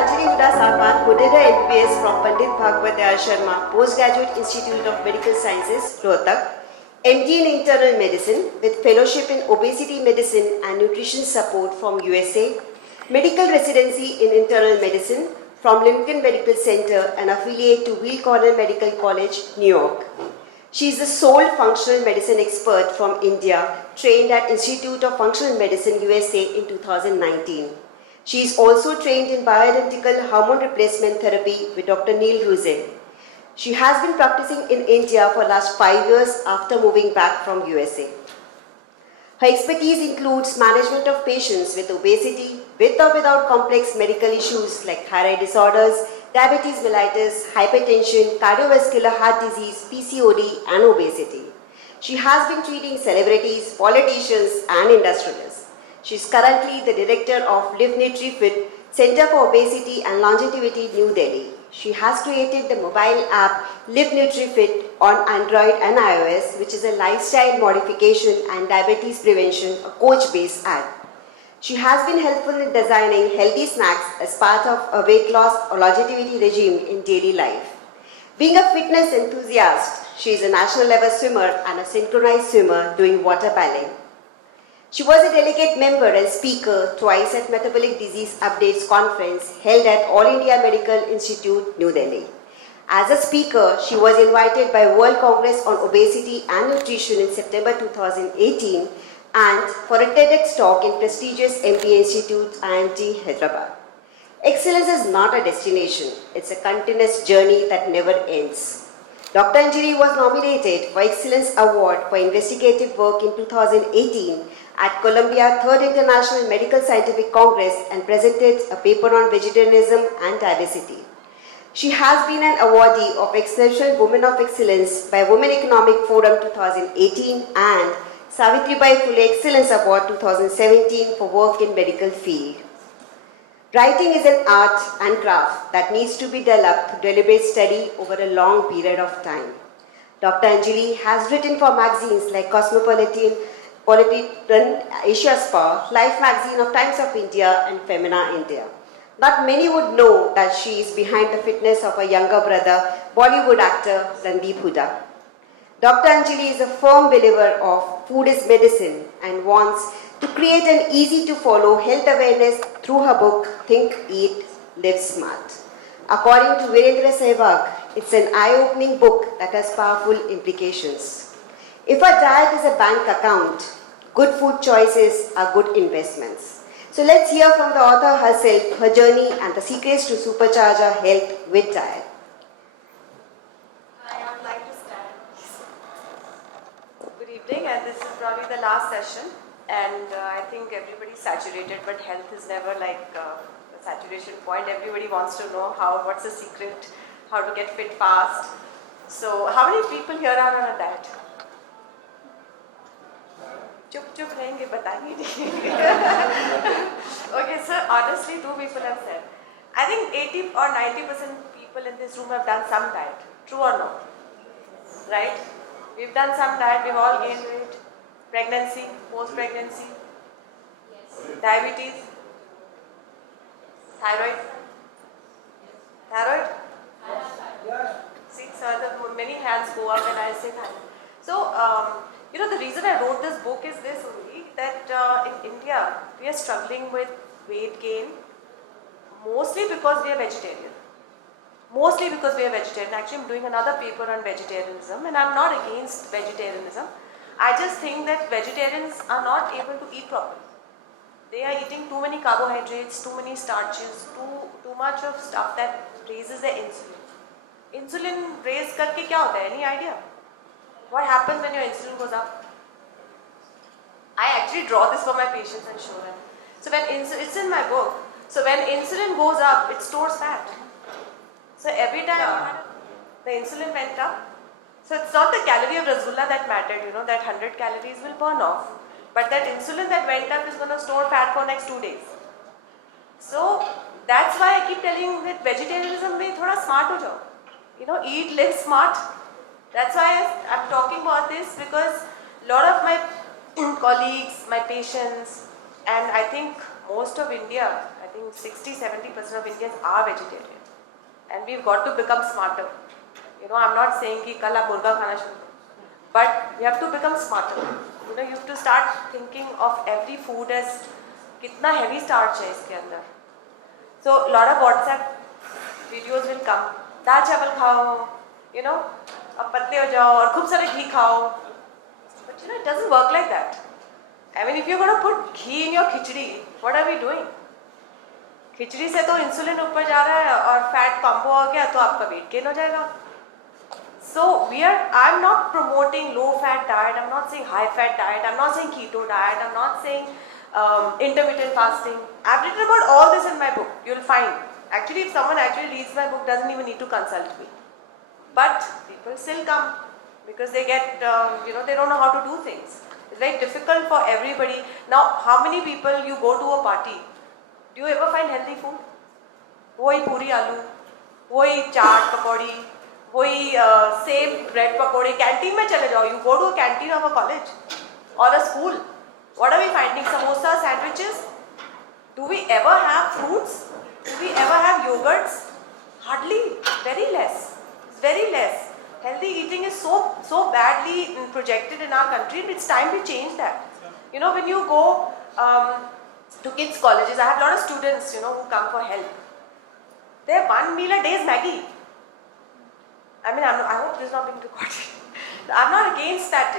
Anjali Huda Sarwan, who did her MBBS from Pandit Bhagwat Dayal Sharma Postgraduate Institute of Medical Sciences, Rohtak, MD in Internal Medicine with fellowship in Obesity Medicine and Nutrition Support from USA, Medical Residency in Internal Medicine from Lincoln Medical Center and affiliate to Weill Cornell Medical College, New York. She is the sole functional medicine expert from India, trained at Institute of Functional Medicine, USA in 2019. She is also trained in bioidentical hormone replacement therapy with Dr. Neil Ruse. She has been practicing in India for the last 5 years after moving back from USA. Her expertise includes management of patients with obesity, with or without complex medical issues like thyroid disorders, diabetes mellitus, hypertension, cardiovascular heart disease, PCOD, and obesity. She has been treating celebrities, politicians, and industrialists. She is currently the director of Live NutriFit, Center for Obesity and Longevity, New Delhi. She has created the mobile app Live NutriFit on Android and iOS, which is a lifestyle modification and diabetes prevention, a coach-based app. She has been helpful in designing healthy snacks as part of a weight loss or longevity regime in daily life. Being a fitness enthusiast, she is a national level swimmer and a synchronized swimmer doing water ballet. She was a delegate member and speaker twice at Metabolic Disease Updates Conference held at All India Medical Institute, New Delhi. As a speaker, she was invited by World Congress on Obesity and Nutrition in September 2018 and for a TEDx talk in prestigious MD Institute, IMT, Hyderabad. Excellence is not a destination, it's a continuous journey that never ends. Dr. Anjali was nominated for Excellence Award for Investigative Work in 2018 at Columbia 3rd International Medical Scientific Congress and presented a paper on vegetarianism and diversity. She has been an awardee of Exceptional Women of Excellence by Women Economic Forum 2018 and Savitribai Phule Excellence Award 2017 for work in medical field. Writing is an art and craft that needs to be developed through deliberate study over a long period of time. Dr. Anjali has written for magazines like Cosmopolitan, Asia Spa, Life Magazine of Times of India and Femina India. Not many would know that she is behind the fitness of her younger brother, Bollywood actor Randeep Huda. Dr. Anjali is a firm believer of food is medicine and wants to create an easy-to-follow health awareness through her book, Think, Eat, Live Smart. According to Virendra Sehwag, it's an eye-opening book that has powerful implications. If our diet is a bank account, good food choices are good investments. So let's hear from the author herself, her journey and the secrets to supercharge our health with diet. I would like to start. Good evening, and this is probably the last session. And I think everybody's saturated, but health is never like a saturation point. Everybody wants to know what's the secret, how to get fit fast. So, how many people here are on a diet? Chup रहेंगे बताएंगे नहीं. Okay, so honestly, 2 people have said. I think 80 or 90% people in this room have done some diet. True or no? Right? We've done some diet. We've all gained weight. Pregnancy, post-pregnancy, diabetes, thyroid. See, so many hands go up and I say thyroid. So, the reason I wrote this book is this only, that in India, we are struggling with weight gain, mostly because we are vegetarian. Actually, I'm doing another paper on vegetarianism, and I'm not against vegetarianism. I just think that vegetarians are not able to eat properly. They are eating too many carbohydrates, too many starches, too much of stuff that raises their insulin. Insulin raise करके क्या होता है? Any idea? What happens when your insulin goes up? I actually draw this for my patients and show them. So when it's in my book. So when insulin goes up, it stores fat. So every time the insulin went up. So it's not the calorie of Rasgulla that mattered, that 100 calories will burn off. But that insulin that went up is going to store fat for next 2 days. So that's why I keep telling that vegetarianism mein thoda smart ho jao. Eat, live smart. That's why I'm talking about this, because a lot of my colleagues, my patients, and I think most of India, I think think 60-70% of Indians are vegetarian. And we've got to become smarter. You know, I'm not saying कि कल आप मुर्गा खाना शुरू करो, but we have to become smarter. You know, you have to start thinking of every food as कितना heavy starch है इसके अंदर. So a lot of WhatsApp videos will come. दाल चावल खाओ, you know, अब पतले हो जाओ और खूब सारे घी खाओ. But you know, it doesn't work like that. I mean, if you're going to put ghee in your khichdi, what are we doing? खिचड़ी से तो इंसुलिन ऊपर जा रहा है और फैट कॉम्बो हो गया तो आपका वेट गेन हो जाएगा. So I'm not promoting low fat diet, I'm not saying high fat diet, I'm not saying keto diet, I'm not saying intermittent fasting. I've written about all this in my book. You'll find. Actually, if someone actually reads my book, doesn't even need to consult me. But people still come because they get, they don't know how to do things. It's very difficult for everybody. Now, how many people you go to a party? Do you ever find healthy food? वही पूरी आलू, वही चाट पकौड़ी, वही सेब bread पकौड़े. Canteen में चले जाओ. You go to a canteen of a college or a school. What are we finding? Samosa, sandwiches. Do we ever have fruits? Do we ever have yogurts? Hardly. Very less. Very less. Healthy eating is so badly projected in our country. It's time to change that. You know, when you go to kids' colleges, I have a lot of students, who come for help. Their one meal a day is Maggie. I mean, I hope this is not being recorded. I'm not against that,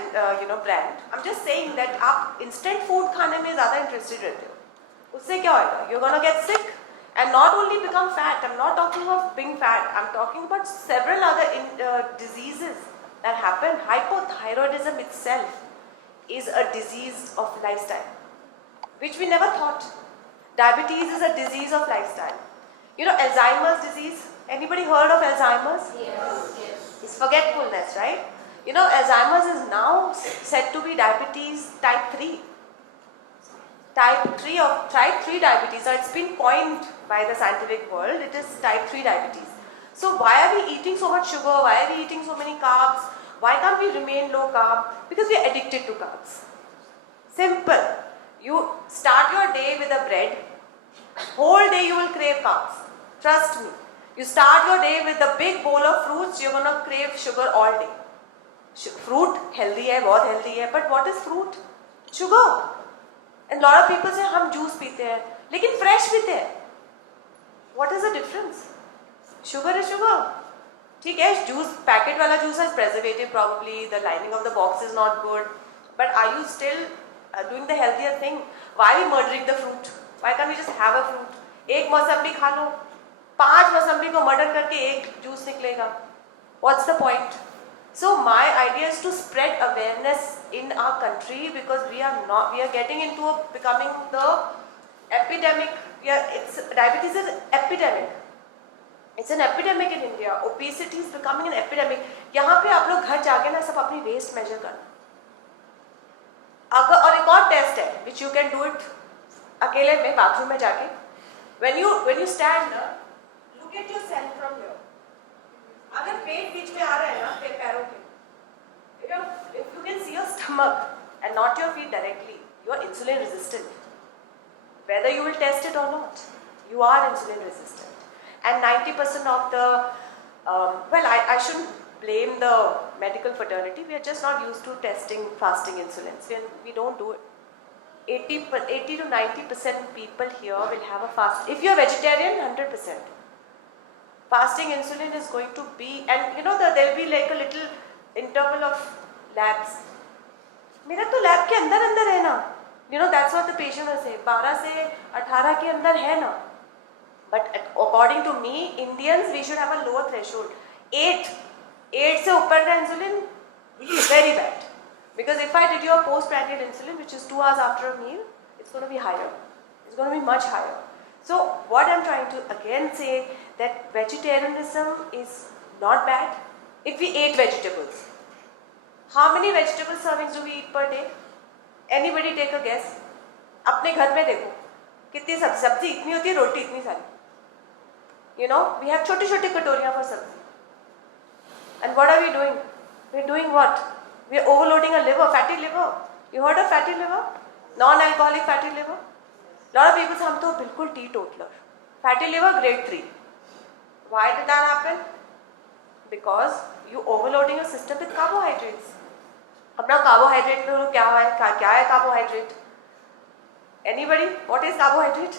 brand. I'm just saying that आप instant food खाने में ज़्यादा interested रहते हो. उससे क्या होगा? You're gonna get sick and not only become fat. I'm not talking of being fat. I'm talking about several other diseases that happen. Hypothyroidism itself is a disease of lifestyle, which we never thought. Diabetes is a disease of lifestyle. You know, Alzheimer's disease. Anybody heard of Alzheimer's? Yes. It's forgetfulness, right? You know, Alzheimer's is now said to be diabetes type 3. Type 3 diabetes. So it's been coined by the scientific world. It is type 3 diabetes. So why are we eating so much sugar? Why are we eating so many carbs? Why can't we remain low carb? Because we are addicted to carbs. Simple. You start your day with a bread. Whole day you will crave carbs. Trust me. You start your day with a big bowl of fruits, you're gonna crave sugar all day. Fruit healthy है, बहुत healthy है, but what is fruit? Sugar. And a lot of people say हम juice पीते हैं, लेकिन fresh पीते हैं. What is the difference? Sugar is sugar. ठीक है, juice packet वाला juice has preservative probably, the lining of the box is not good, but are you still doing the healthier thing? Why are we murdering the fruit? Why can't we just have a fruit? एक मौसम्बी खा लो, 5 मौसम्बी को murder करके एक juice निकलेगा. What's the point? So my idea is to spread awareness in our country because we are getting into becoming the epidemic. Diabetes is an epidemic. It's an epidemic in India. Obesity is becoming an epidemic. यहाँ पे आप लोग घर जाके ना सब अपनी waste major करना. अगर और एक और टेस्ट है which you can do it अकेले में बाथरूम में जाके. When you stand, look at yourself from here. अगर पेट बीच में आ रहा है ना पैरों के, if you can see your stomach and not your feet directly, you are insulin resistant. Whether you will test it or not, you are insulin resistant. And 90% of the, I shouldn't blame the medical fraternity. We are just not used to testing fasting insulins. We don't do it. 80 to 90% people here will have a fast. If you are vegetarian, 100%. Fasting insulin is going to be, and there will be like a little interval of labs. मेरा तो lab के अंदर है ना. That's what the patient will say. 12 से 18 के अंदर है ना. But according to me, Indians, we should have a lower threshold. 8 से ऊपर का insulin, very bad. Because if I did your postprandial insulin, which is 2 hours after a meal, it's going to be higher. It's going to be much higher. So what I'm trying to again say that vegetarianism is not bad if we ate vegetables. How many vegetable servings do we eat per day? Anybody take a guess? अपने घर में देखो कितनी सब्जी इतनी होती है, रोटी इतनी सारी. We have छोटी छोटी कटोरियां for सब्जी. And what are we doing? We're doing what? We're overloading a liver, fatty liver. You heard of fatty liver? Non-alcoholic fatty liver? Lot of people say हम तो बिल्कुल teetotaler. Fatty liver grade 3. Why did that happen? Because you overloading your system with carbohydrates. अब ना carbohydrate में क्या है carbohydrate? Anybody? What is carbohydrate?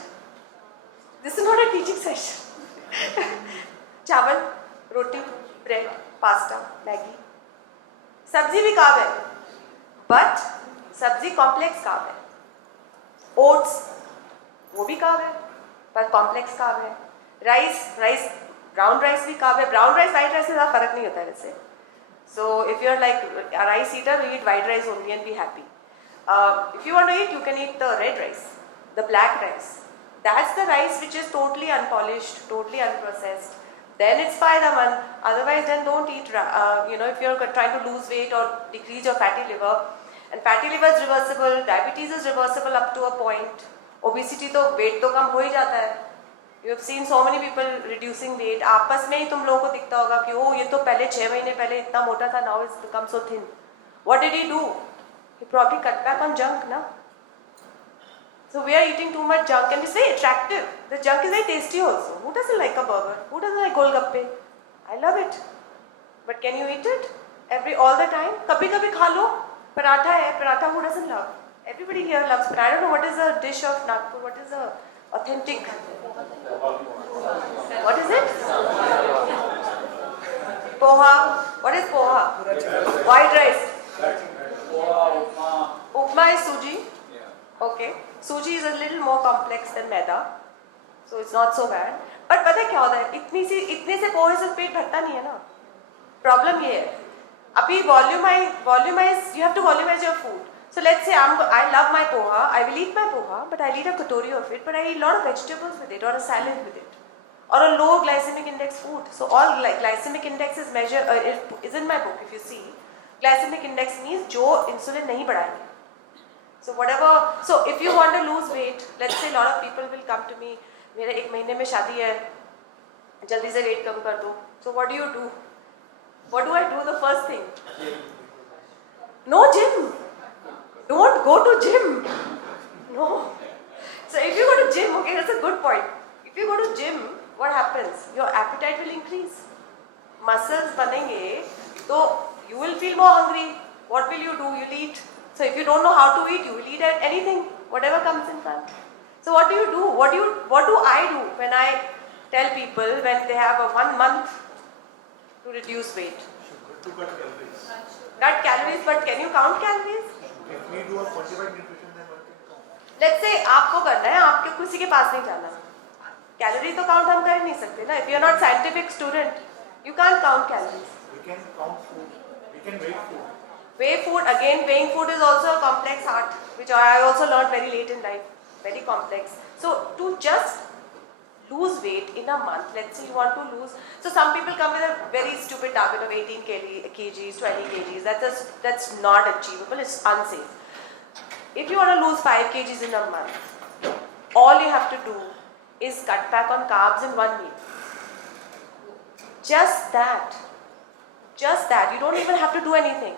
This is not a teaching session. चावल, रोटी, bread, pasta, Maggi. सब्जी भी कार्ब है, but सब्जी कॉम्प्लेक्स कार्ब है. ओट्स वो भी कार्ब है, पर कॉम्प्लेक्स कार्ब है. राइस ब्राउन राइस भी कार्ब है. ब्राउन राइस वाइट राइस से ज़्यादा फर्क नहीं होता है वैसे. So if you are like a rice eater, you eat white rice only and be happy. If you want to eat, you can eat the red rice, the black rice. That's the rice which is totally unpolished, totally unprocessed. Then it's faydaman. Otherwise, then don't eat. If you're trying to lose weight or decrease your fatty liver, and fatty liver is reversible, diabetes is reversible up to a point. Obesity तो weight तो कम हो ही जाता है. You have seen so many people reducing weight. आपस में ही तुम लोगों को दिखता होगा कि ये तो पहले 6 महीने पहले इतना मोटा था, now it's become so thin. What did he do? He probably cut back on junk, na? So we are eating too much junk and it's very attractive. The junk is very tasty also. Who doesn't like a burger? Who doesn't like golgappe? I love it. But can you eat it all the time? कभी-कभी खा लो. Paratha है. Paratha who doesn't love? Everybody here loves. But I don't know what is the dish of Nagpur. What is the authentic? What is it? Poha. What is poha? White rice. Upma is suji. Okay. Suji is a little more complex than maida, so it's not so bad. But पता है क्या होता है? इतने से पोहे से पेट भरता नहीं है ना. Problem ये है. अभी volumize. You have to volumize your food. So let's say I love my poha. I will eat my poha, but I'll eat a katori of it. But I eat a lot of vegetables with it, or a salad with it, or a low glycemic index food. So all glycemic index is measured. Is in my book. If you see, glycemic index means जो insulin नहीं बढ़ाएंगे. So if you want to lose weight, let's say a lot of people will come to me, मेरे 1 महीने में शादी है, जल्दी से weight कम कर दो. So what do you do? What do I do? The first thing, no gym. Don't go to gym. No. So if you go to gym, okay, that's a good point. If you go to gym, what happens? Your appetite will increase. Muscles banenge, so you will feel more hungry. What will you do? You'll eat. So if you don't know how to eat, you will eat at anything, whatever comes in front. So what do you do? What do I do when I tell people when they have a 1 month to reduce weight? To cut calories. Cut calories, but can you count calories? If we do a quantified nutrition, then one can count. Let's say आपको करना है, आपके किसी के पास नहीं जाना. Calorie तो count हम कर नहीं सकते ना. If you are not scientific student, you can't count calories. We can count food. We can weigh food. Weigh food, again, weighing food is also a complex art, which I also learned very late in life. Very complex. So to just lose weight in a month, let's say you want to lose. So some people come with a very stupid target of 18 kgs, 20 kgs. That's not achievable. It's unsafe. If you want to lose 5 kgs in a month, all you have to do is cut back on carbs in 1 meal. Just that. Just that. You don't even have to do anything.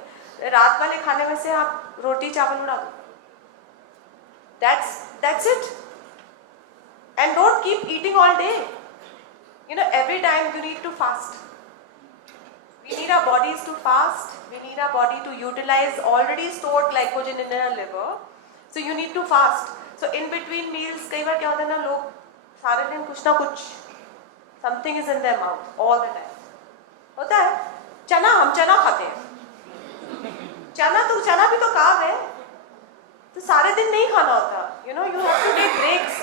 रात वाले खाने में से आप रोटी चावल उड़ा दो. That's it. And don't keep eating all day. Every time you need to fast. We need our bodies to fast. We need our body to utilize already stored glycogen in our liver. So you need to fast. So in between meals, कई बार क्या होता है ना, लोग सारे दिन कुछ ना कुछ something is in their mouth all the time. होता है. हम चना खाते हैं. चना भी तो कार्ब है. तो सारे दिन नहीं खाना होता. You have to take breaks.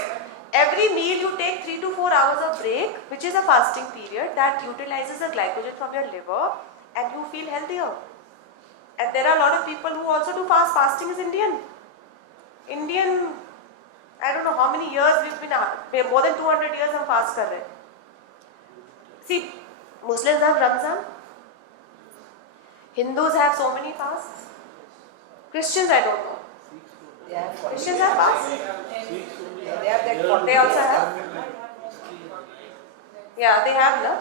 Every meal you take 3 to 4 hours of break, which is a fasting period that utilizes the glycogen from your liver, and you feel healthier. And there are a lot of people who also do fast. Fasting is Indian. I don't know how many years we've been, more than 200 years हम fast कर रहे हैं. See, Muslims have Ramzan. Hindus have so many fasts. Christians, I don't know. Christians have fasts? They also have? Yeah, they have, no?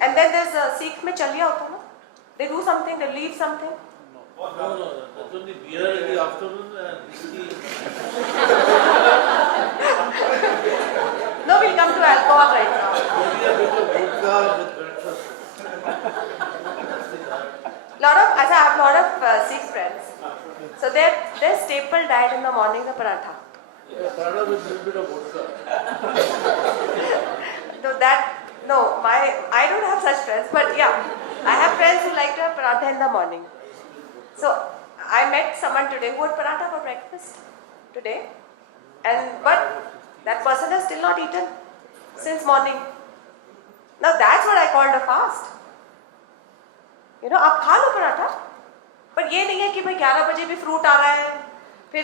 And then there's Sikh में चलिया होता है ना? They do something, they leave something. No, that's only beer in the afternoon and whiskey. morning, the paratha. Paratha with little bit of vodka. I don't have such friends, but yeah, I have friends who like to have paratha in the morning. So I met someone today who had paratha for breakfast today, but that person has still not eaten since morning. Now that's what I called a fast. You know, आप खा लो पराठा, पर ये नहीं है कि भाई 11 बजे भी फ्रूट आ रहा है, फिर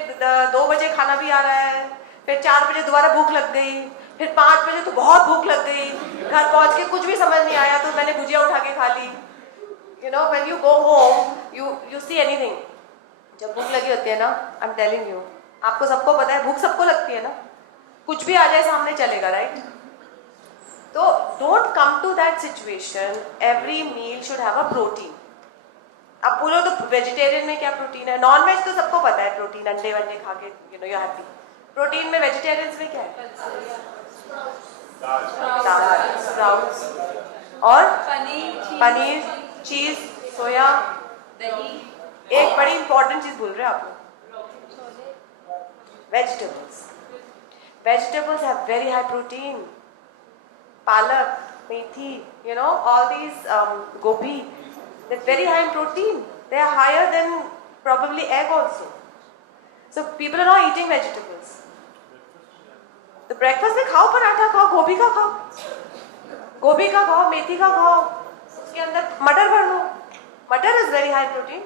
2 बजे खाना भी आ रहा है, फिर 4 बजे दोबारा भूख लग गई, फिर 5 बजे तो बहुत भूख लग गई, घर पहुंच के कुछ भी समझ नहीं आया तो मैंने भुजिया उठा के खा ली. You know, when you go home, you see anything. जब भूख लगी होती है ना, I'm telling you, आपको सबको पता है, भूख सबको लगती है ना, कुछ भी आ जाए सामने चलेगा, राइट? तो don't come to that situation. Every meal should have a protein. अब बोलो तो वेजिटेरियन में क्या प्रोटीन है? नॉन वेज तो सबको पता है प्रोटीन, अंडे वंडे खा के you know you happy. Protein में वेजिटेरियंस में क्या है? दाल, स्प्राउट्स और पनीर, चीज, सोया, दही. एक बड़ी इंपॉर्टेंट चीज भूल रहे हैं आप लोग, vegetables. Vegetables have very high protein. Palak, methi, you know, all these gobi, they're very high in protein. They are higher than probably egg also. So people are not eating vegetables. तो breakfast में खाओ, पराठा खाओ, गोभी का खाओ, मेथी का खाओ, उसके अंदर मटर भर लो. Mटर is very high in protein.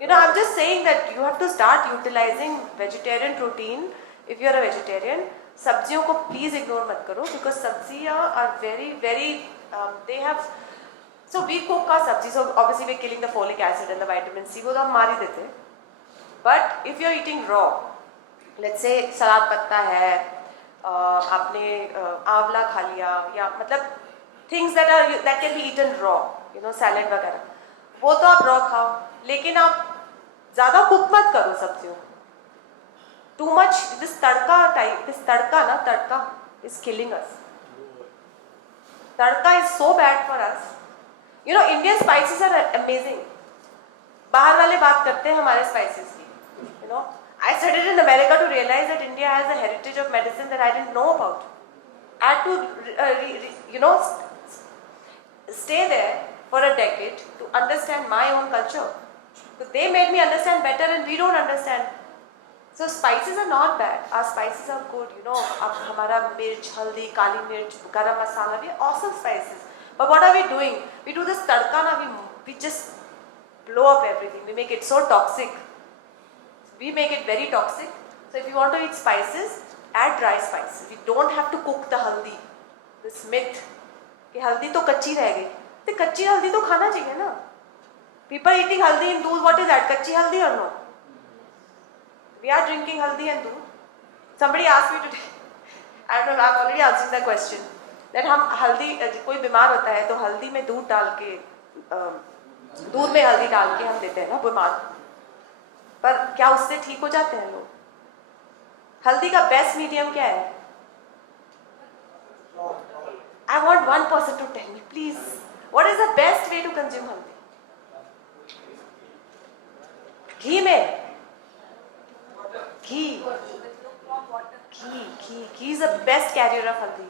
You know, I'm just saying that you have to start utilizing vegetarian protein if you are a vegetarian. सब्जियों को प्लीज इग्नोर मत करो, बिकॉज सब्जियां are very very they have. So we cook का सब्जी, so obviously we killing the folic acid and the vitamin C, वो तो हम मार ही देते. But if you are eating raw, let's say salad पत्ता है, आपने आंवला खा लिया, या मतलब things that can be eaten raw, you know, salad वगैरह, वो तो आप रॉ खाओ, लेकिन आप ज़्यादा कुक मत करो सब्जियों. Too much this tadka is killing us. Tadka is so bad for us. You know, Indian spices are amazing. बाहर वाले बात करते हैं हमारे spices की. You know, I studied in America to realize that India has a heritage of medicine that I didn't know about. I had to, stay there for a decade to understand my own culture. So they made me understand better, and we don't understand. So spices are not bad. Our spices are good, you know. अब हमारा मिर्च, हल्दी, काली मिर्च, गरम मसाला, we are awesome spices. But what are we doing? We do this tadka na, we just blow up everything. We make it so toxic. We make it very toxic. So if you want to eat spices, add dry spices. We don't have to cook the haldi. This myth कि हल्दी तो कच्ची रह गई. तो कच्ची हल्दी तो खाना चाहिए ना. People eating haldi in दूध, what is that? कच्ची हल्दी or no? We are drinking haldi and दूध. Somebody asked me today, I don't know, I've already answered that question, that हम हल्दी, कोई बीमार होता है तो हल्दी में दूध डाल के, दूध में हल्दी डाल के हम देते हैं ना बीमार, पर क्या उससे ठीक हो जाते हैं लोग? हल्दी का बेस्ट मीडियम क्या है? I want one person to tell me, please, what is the best way to consume haldi? घी में, घी is the best carrier of haldi.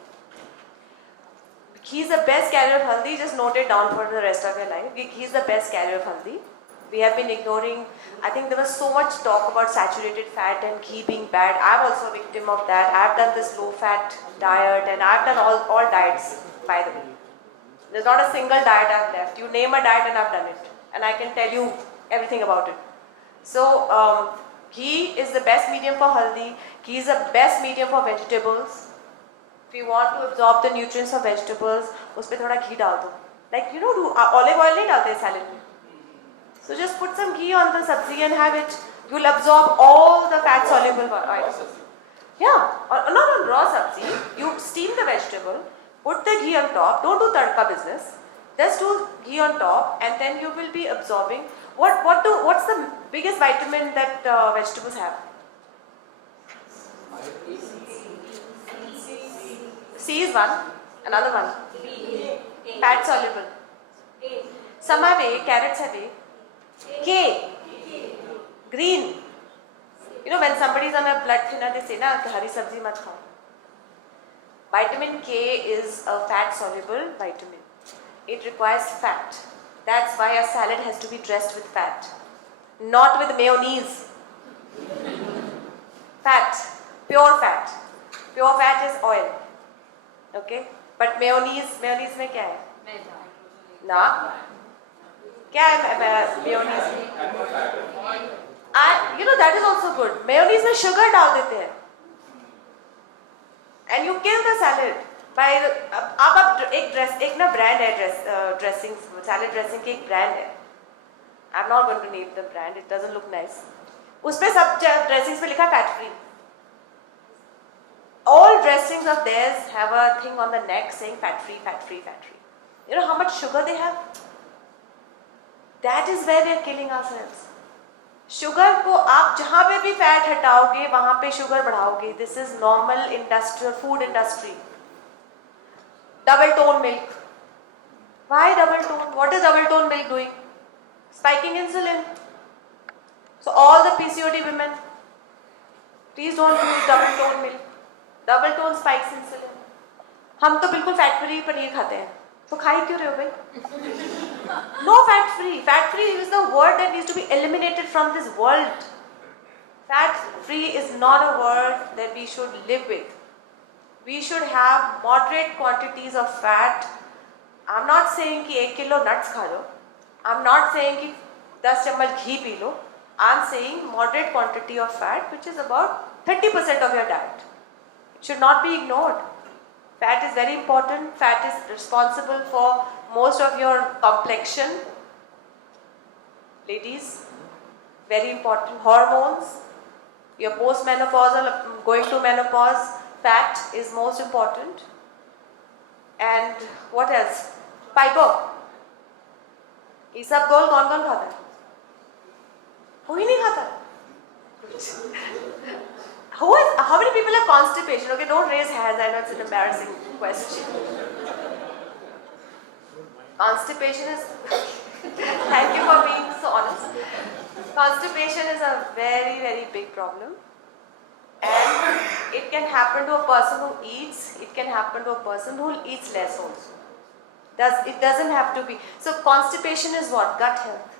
Ghee is the best carrier of haldi. Just note it down for the rest of your life. Ghee is the best carrier of haldi. We have been ignoring. I think there was so much talk about saturated fat and ghee being bad. I'm also a victim of that. I've done this low-fat diet, and I've done all diets. By the way, there's not a single diet I've left. You name a diet, and I've done it, and I can tell you everything about it. So. Ghee is the best medium for haldi. Ghee is the best medium for vegetables. If you want to absorb the nutrients of vegetables, उसपे थोड़ा घी डाल दो. Like, you know, olive oil नहीं डालते salad में. So just put some ghee on the sabzi and have it. You'll absorb all the fat soluble oils. Yeah, or not on raw sabzi. You steam the vegetable, put the ghee on top. Don't do tadka business. Just do ghee on top, and then you will be absorbing. What's the biggest vitamin that vegetables have? C is one. Another one. Fat soluble. Some have A. Carrots have A. K. Green. You know, when somebody is on a blood thinner, they say, na, कि हरी सब्जी मत खाओ. Vitamin K is a fat soluble vitamin. It requires fat. That's why a salad has to be dressed with fat, not with mayonnaise. Fat, pure fat. Pure fat is oil. Okay? But mayonnaise में क्या है? ना? क्या है mayonnaise? You know, that is also good. Mayonnaise में sugar डाल देते हैं. And you kill the salad by अब एक ना brand है dressing salad dressing की एक brand है. I'm not going to name the brand. It doesn't look nice. उस पे सब dressings पे लिखा fat free. All dressings of theirs have a thing on the neck saying fat free, fat free, fat free. You know how much sugar they have? That is where we are killing ourselves. Sugar को आप जहां पे भी fat हटाओगे वहां पे sugar बढ़ाओगे. This is normal industrial food industry. Double tone milk. Why double tone? What is double tone milk doing? Spiking insulin. So all the PCOD women, please don't use double tone milk. Double tone spikes insulin. हम तो बिल्कुल fat free paneer खाते हैं, तो खा ही क्यों रहे हो भाई? No fat free. Fat free is the word that needs to be eliminated from this world. Fat free is not a word that we should live with. We should have moderate quantities of fat. I'm not saying कि 1 kilo nuts खा लो. I'm not saying कि 10 चम्मच घी पी लो. I'm saying moderate quantity of fat, which is about 30% of your diet. It should not be ignored. Fat is very important. Fat is responsible for most of your complexion. Ladies, very important. Hormones, your postmenopausal, going to menopause, fat is most important. And what else? Fiber. ये सब गोल कौन कौन खाता है? कोई नहीं खाता. How many people have constipation? Okay, don't raise hands. I know it's an embarrassing question. Constipation is. Thank you for being so honest. Constipation is a very, very big problem, and it can happen to a person who eats. It can happen to a person who eats less also. It doesn't have to be. So constipation is what? Gut health.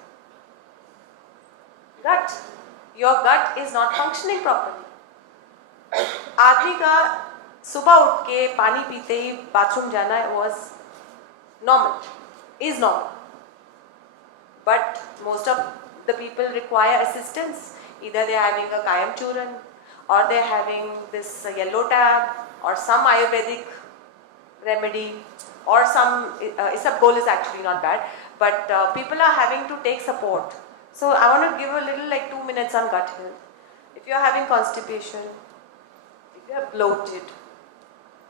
Gut. Your gut is not functioning properly. आदमी का सुबह उठ के पानी पीते ही bathroom जाना was normal, is normal. But most of the people require assistance. Either they are having a Kayam Churan, or they are having this yellow tab, or some Ayurvedic remedy, or some Isabgol is actually not bad, but people are having to take support. So I want to give a little 2 minutes on gut health. If you are having constipation, if you are bloated,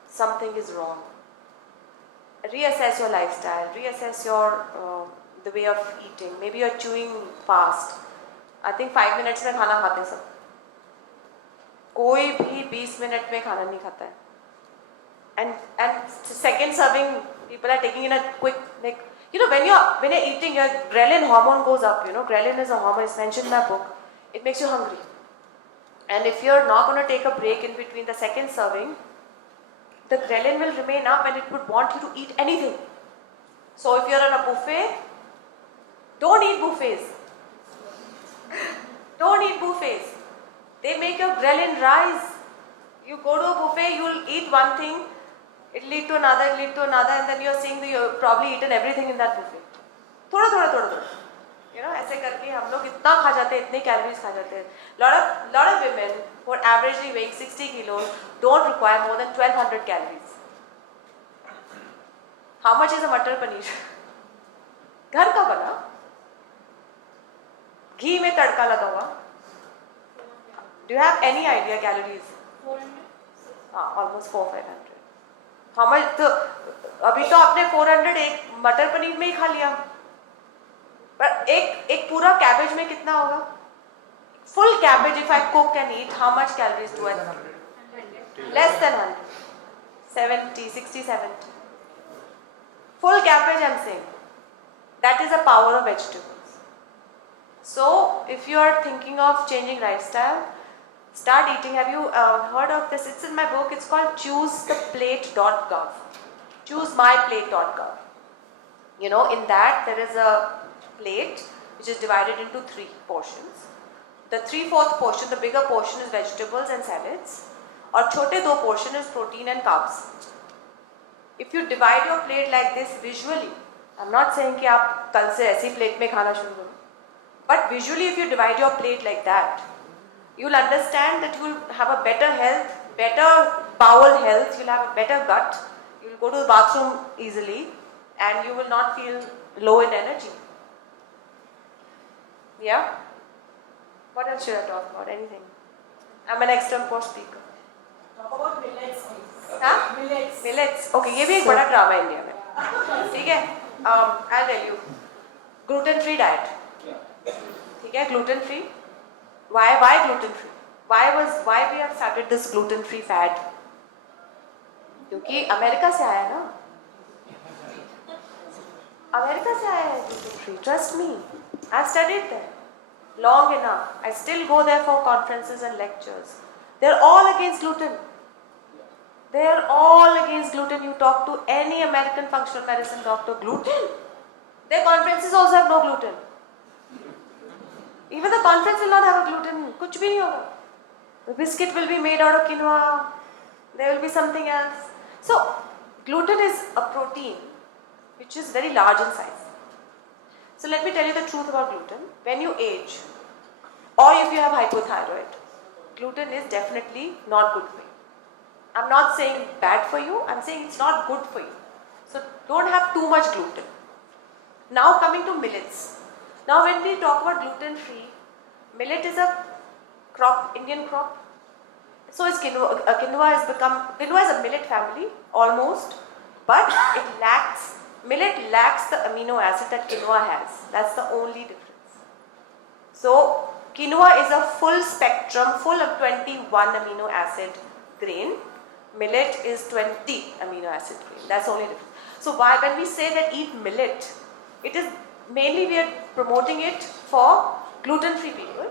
something is wrong. Reassess your lifestyle, reassess your the way of eating. Maybe you are chewing fast. I think 5 minutes में खाना खाते हैं सब. कोई भी 20 minute में खाना नहीं खाता है. And second serving, people are taking in a quick, you know, when you're eating, your ghrelin hormone goes up. You know, ghrelin is a hormone. It's mentioned in my book. It makes you hungry. And if you're not going to take a break in between the second serving, the ghrelin will remain up and it would want you to eat anything. So if you're on a buffet, don't eat buffets. Don't eat buffets. They make your ghrelin rise. You go to a buffet, you'll eat one thing. It'll lead to another, and then you're seeing that you've probably eaten everything in that buffet. थोड़ा. You know, ऐसे करके हम लोग इतना खा जाते हैं, इतने calories खा जाते हैं. Lot of women who are averagely weighing 60 kilos don't require more than 1200 calories. How much is a मटर पनीर? घर का बना, घी में तड़का लगा हुआ. Do you have any idea calories? 400. Almost 400-500. How much? तो अभी तो आपने 400 एक मटर पनीर में ही खा लिया. पर एक पूरा कैबेज में कितना होगा? Full cabbage if I cook and eat, how much calories do I have? Less than 100. 70, 60, 70. Full cabbage I'm saying. That is the power of vegetables. So if you are thinking of changing lifestyle, Start eating. Have you heard of this? It's in my book. It's called choosetheplate.gov. Choosemyplate.gov. You know, in that there is a plate which is divided into 3 portions. The 3/4 portion, the bigger portion, is vegetables and salads. और छोटे 2 portion is protein and carbs. If you divide your plate like this visually, I'm not saying कि आप कल से ऐसी plate में खाना शुरू करो. But visually, if you divide your plate like that, you'll understand that you'll have a better health, better bowel health, you'll have a better gut, you'll go to the bathroom easily, and you will not feel low in energy. Yeah? What else should I talk about? Anything? I'm an external course speaker. Talk about millets, please. Huh? Millets. Millets. Okay, ये भी एक बड़ा drama है India में. ठीक है? I'll tell you. Gluten-free diet. ठीक है? Gluten-free. Why gluten-free? Why we have started this gluten-free fad? क्योंकि अमेरिका से आया ना. अमेरिका से आया है gluten-free. Trust me. I've studied there long enough. I still go there for conferences and lectures. They're all against gluten. They're all against gluten. You talk to any American functional medicine doctor, gluten. Their conferences also have no gluten. Even the conference will not have a gluten. कुछ भी नहीं होगा. The biscuit will be made out of quinoa. There will be something else. So, gluten is a protein which is very large in size. So let me tell you the truth about gluten. When you age, or if you have hypothyroid, gluten is definitely not good for you. I'm not saying bad for you, I'm saying it's not good for you. So don't have too much gluten. Now coming to millets. Now when we talk about gluten free, millet is a crop, Indian crop. So is quinoa. Quinoa is a millet family, almost, but millet lacks the amino acid that quinoa has. That's the only difference. So quinoa is a full spectrum, full of 21 amino acid grain. Millet is 20 amino acid grain. That's the only difference. So when we say that eat millet, it is mainly we are promoting it for gluten-free people.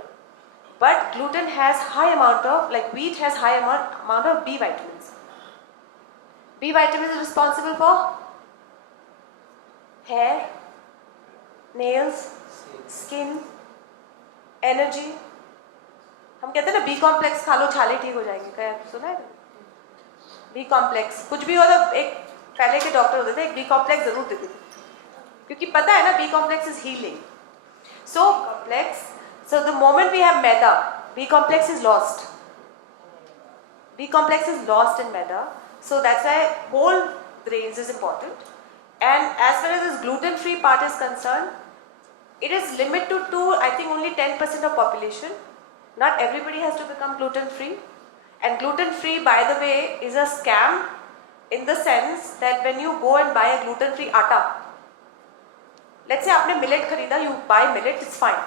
But gluten has high amount of, like wheat has high amount of B vitamins. B vitamins is responsible for hair, nails, skin, energy. हम कहते हैं ना B complex खा लो छाले ठीक हो जाएंगे. क्या सुना है? बी कॉम्प्लेक्स कुछ भी हो तो एक पहले के डॉक्टर होते थे एक बी कॉम्प्लेक्स जरूर देते थे क्योंकि पता है ना B complex is healing. So the moment we have maida, B complex is lost. B complex is lost in maida. So that's why whole grains is important. And as far as this gluten-free part is concerned, it is limited to I think only 10% of population. Not everybody has to become gluten-free. And gluten-free, by the way, is a scam in the sense that when you go and buy a gluten-free atta, let's say आपने millet खरीदा, you buy millet, it's fine.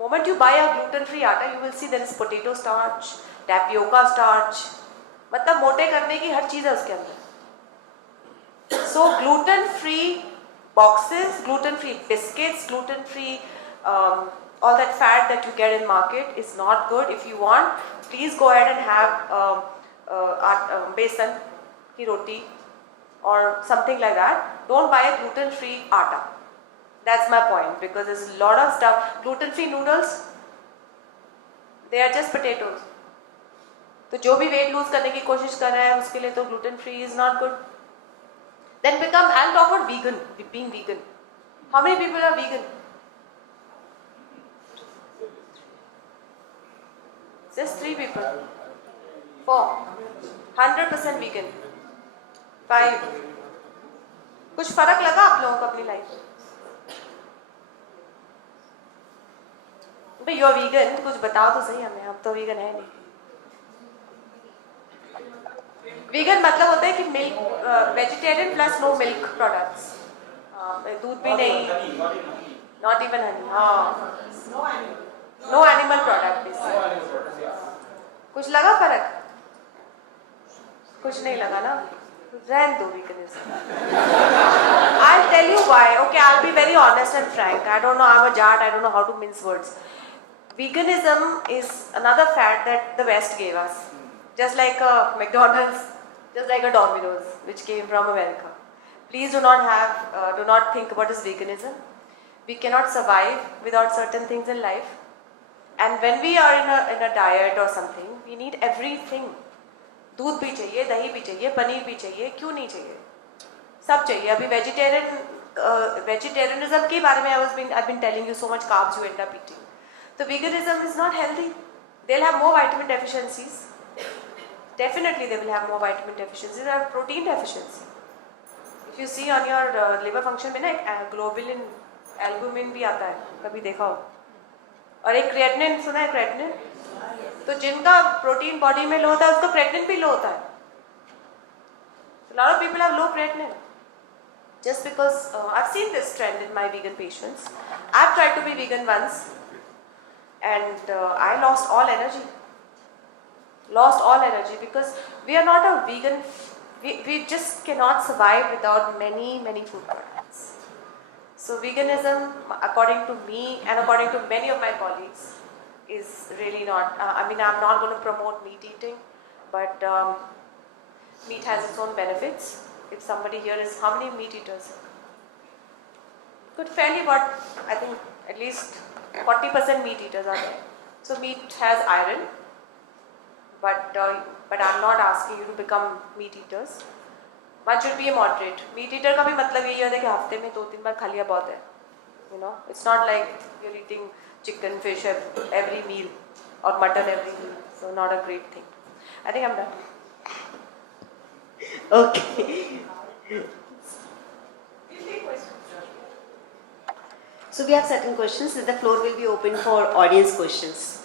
Moment you buy a gluten-free atta, you will see there is potato starch, tapioca starch. मतलब मोटे करने की हर चीज़ है उसके अंदर. So gluten-free boxes, gluten-free biscuits, gluten-free all that fat that you get in market is not good. If you want, please go ahead and have besan ki roti or something like that. Don't buy a gluten-free atta. That's my point because there's a lot of stuff. Gluten-free noodles, they are just potatoes. तो जो भी weight lose करने की कोशिश कर रहा है उसके लिए तो gluten-free is not good. Then I'll talk about vegan, being vegan. How many people are vegan? Just 3 people. 4. 100% vegan. 5. कुछ फर्क लगा आप लोगों को अपनी लाइफ में? भाई यू आर वीगन, कुछ बताओ तो सही हमें. हम तो वीगन है नहीं. वीगन मतलब होता है कि milk vegetarian plus no milk products. दूध भी नहीं, नॉट इवन हनी. हाँ, नो एनिमल प्रोडक्ट. कुछ लगा फर्क? कुछ नहीं लगा ना. रहने दो veganism. I'll tell you why. Okay, I'll be very honest and frank. I don't know. I'm a Jat. I don't know how to mince words. veganism is another fad that the West gave us. Just like a McDonald's, just like a Domino's, which came from America. Please do not think about this veganism. We cannot survive without certain things in life. And when we are in a diet or something, we need everything. दूध भी चाहिए, दही भी चाहिए, पनीर भी चाहिए, क्यों नहीं चाहिए? सब चाहिए. अभी vegetarianism के बारे में I've been telling you so much carbs you end up eating. So veganism is not healthy. They'll have more vitamin deficiencies. Definitely they will have more vitamin deficiencies and protein deficiency. If you see on your liver function में ना globulin, albumin भी आता है, कभी देखा हो? और एक creatinine सुना है creatinine? तो जिनका प्रोटीन बॉडी में लो होता है उसका क्रेटिनिन भी लो होता है. A lot of people have low creatinine. Just because I've seen this trend in my vegan patients. I've tried to be vegan once and I lost all energy. Lost all energy because we are not a vegan. We just cannot survive without many food products. So veganism, according to me and according to many of my colleagues, is really not, I'm not going to promote meat eating, but meat has its own benefits. If somebody here is, how many meat eaters? Good, fairly what, I think at least 40% meat eaters are there. So meat has iron, but I'm not asking you to become meat eaters. One should be a moderate. Meat eater का भी मतलब यही होता है कि हफ्ते में 2-3 बार खा लिया बहुत है. You know, it's not like you're eating chicken, fish every meal or mutton every meal. So not a great thing. I think I'm done. Okay. So we have certain questions. The floor will be open for audience questions.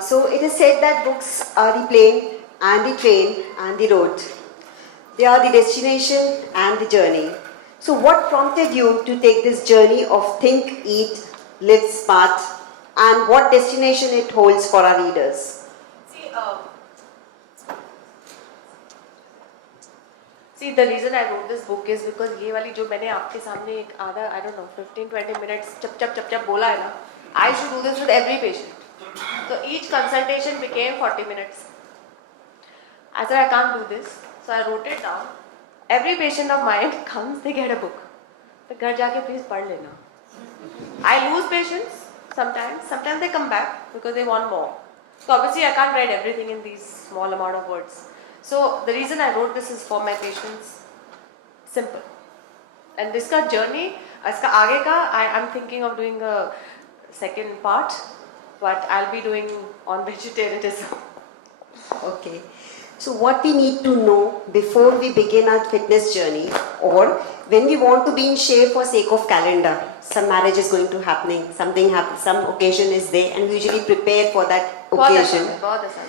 So it is said that books are the plane and the train and the road. They are the destination and the journey. So what prompted you to take this journey of think, eat, live smart, and what destination it holds for our readers? See, the reason I wrote this book is because ये वाली जो मैंने आपके सामने एक आधा, I don't know, 15-20 minutes चप बोला है ना, I should do this with every patient. So each consultation became 40 minutes. I said I can't do this, so I wrote it down. Every patient of mine comes, they get a book. तो घर जाके please पढ़ लेना. I lose patients sometimes they come back because they want more. So obviously I can't write everything in these small amount of words. So the reason I wrote this is for my patients. Simple. And this का journey, इसका आगे का, I'm thinking of doing a second part, but I'll be doing on vegetarianism. Okay. So what we need to know before we begin our fitness journey, or when we want to be in shape for sake of calendar, some marriage is going to happening, something happens, some occasion is there, and we usually prepare for that occasion.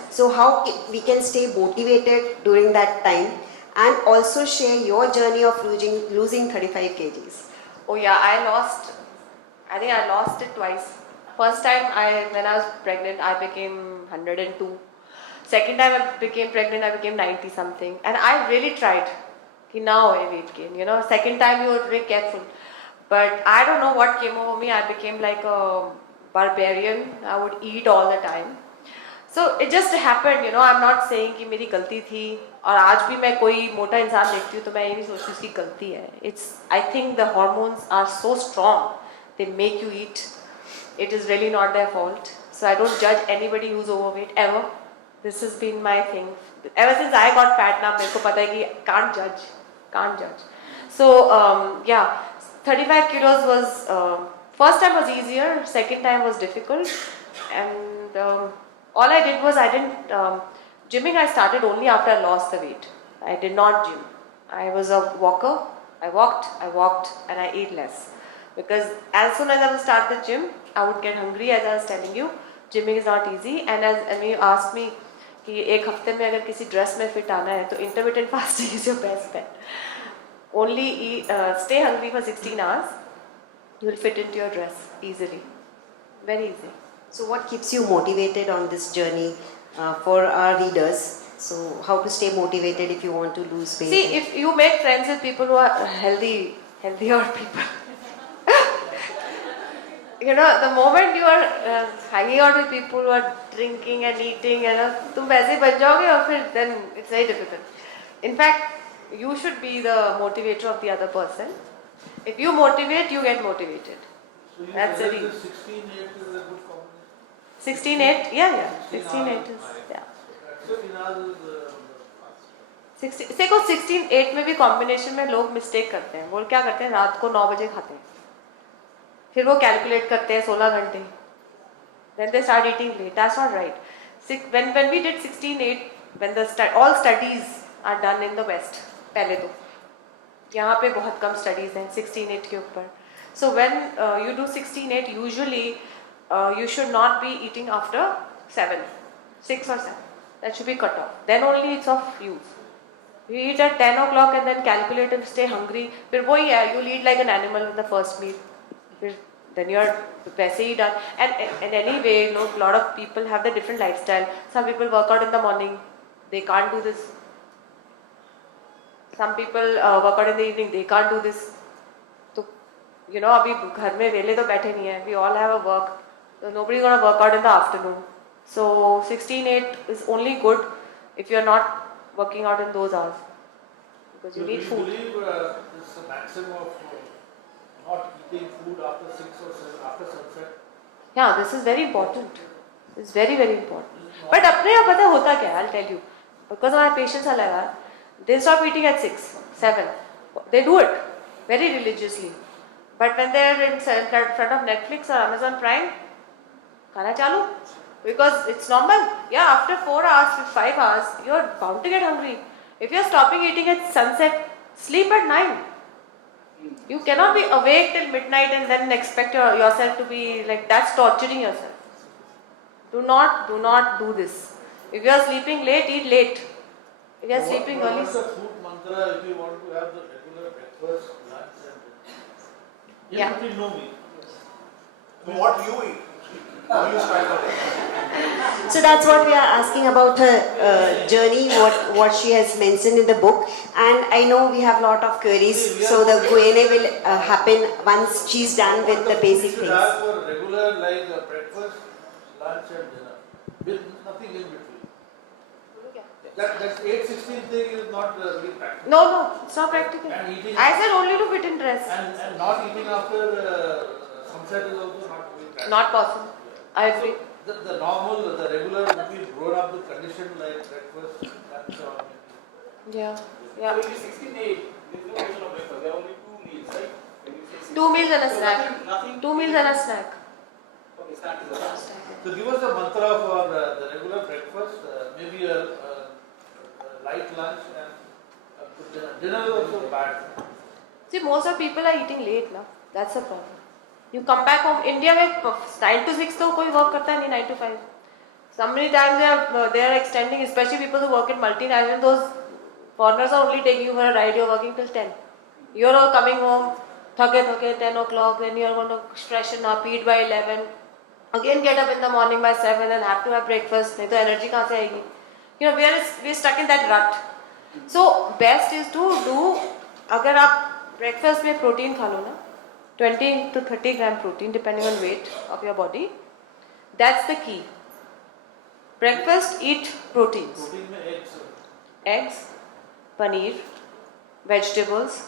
So how we can stay motivated during that time, and also share your journey of losing 35 kgs. Oh yeah, I think I lost it twice. First time when I was pregnant, I became 102. Second time I became pregnant, I became 90 something. And I really tried. Now I weight gain, you know. Second time you were very careful. But I don't know what came over me. I became like a barbarian. I would eat all the time. So it just happened, you know. I'm not saying कि मेरी गलती थी और आज भी मैं कोई मोटा इंसान देखती हूँ तो मैं ये नहीं सोचती उसकी गलती है. I think the hormones are so strong. They make you eat. It is really not their fault. So I don't judge anybody who's overweight ever. This has been my thing. Ever since I got fat now, मेरे को पता है कि can't judge. So yeah, 35 kilos was, first time was easier, second time was difficult. And all I did was gymming I started only after I lost the weight. I did not gym. I was a walker. I walked and I ate less. Because as soon as I would start the gym, I would get hungry, as I was telling you. Gymming is not easy. And when you asked me, कि एक हफ्ते में अगर किसी dress में fit आना है तो intermittent fasting is your best bet. Only stay hungry for 16 hours, you will fit into your dress easily. Very easy. So what keeps you motivated on this journey for our readers? So how to stay motivated if you want to lose weight? See, if you make friends with people who are healthier people. You know, the moment you are hanging out with people who are drinking and eating, you know, तुम वैसे ही बन जाओगे और फिर then it's very difficult. In fact, you should be the motivator of the other person. If you motivate, you get motivated. So you That's suggest the this 16-8 is a good combination? 16-8, yeah, 16-8 is, yeah. 16 hours is 60 देखो 16-8 में भी combination में लोग mistake करते हैं. वो क्या करते हैं, रात को 9 बजे खाते हैं, फिर वो कैलकुलेट करते हैं 16 घंटे, then they start eating late. That's not right. When we did 16-8, when all studies are done in the West, पहले तो यहाँ पे बहुत कम studies हैं 16-8 के ऊपर. So when you do 16-8, usually you should not be eating after 6 or 7. That should be cut off. Then only it's of use. You eat at 10 o'clock and then calculate and stay hungry. फिर वही है, you'll eat like an animal in the first meal. Then you're वैसे ही done. And anyway, you know, a lot of people have the different lifestyle. Some people work out in the morning. They can't do this. Some people work out in the evening. They can't do this. तो you know, अभी घर में वेले तो बैठे नहीं हैं. We all have a work. So nobody's gonna work out in the afternoon. So 16-8 is only good if you're not working out in those hours, because you need food. Do you believe it's the maximum of not eating food after 6 or 7, after sunset? Yeah, this is very important. It's very, very important. But अपने यहाँ पता होता क्या है? I'll tell you. Because my patients are like that. They stop eating at 6, 7. They do it very religiously. But when they're in front of Netflix or Amazon Prime, खाना चालू. Because it's normal. Yeah, after 4 hours, 5 hours, you're bound to get hungry. If you're stopping eating at sunset, sleep at 9. You cannot be awake till midnight and then expect yourself to be like, that's torturing yourself. Do not do this. If you're sleeping late, eat late. If you're sleeping what early. What's the food mantra if you want to have the regular breakfast, lunch and dinner? Yeah. You know me. What you eat? How you style it? So that's what we are asking about her journey, what she has mentioned in the book. And I know we have a lot of queries, so the Q&A will happen once she's done with the basic You should things. have for regular like breakfast, lunch and dinner with nothing in between. That 8-16 thing is not really practical. No, it's not practical. And eating I said only to fit in dress. and not eating after sunset is also not really practical. Not possible. I agree. So the normal, the regular would be grown up with condition like breakfast, lunch or maybe. Yeah. So it is 16-8. There is no mention of breakfast. There are only 2 meals, right? When you say 2 meals and a so snack. Nothing. 2 meals and a snack. Okay, snack is a So give us a mantra for the regular breakfast, maybe a light lunch and a good dinner. Dinner is also bad. See, most of people are eating late now. That's the problem. You come back home. India में 9 to 6 तो कोई work करता नहीं, 9 to 5. So many times they are extending, especially people who work in multinational. Those foreigners are only taking you for a ride. You're working till 10. You're all coming home, थके 10 o'clock. Then you're going to freshen up, eat by 11. Again get up in the morning by 7 and have to have breakfast. नहीं तो energy कहाँ से आएगी? You know, we're stuck in that rut. So best is to do, अगर आप breakfast में protein खा लो ना, 20 to 30 gram protein depending on weight of your body. That's the key. Breakfast, eat proteins. Protein में eggs. Eggs, paneer, vegetables,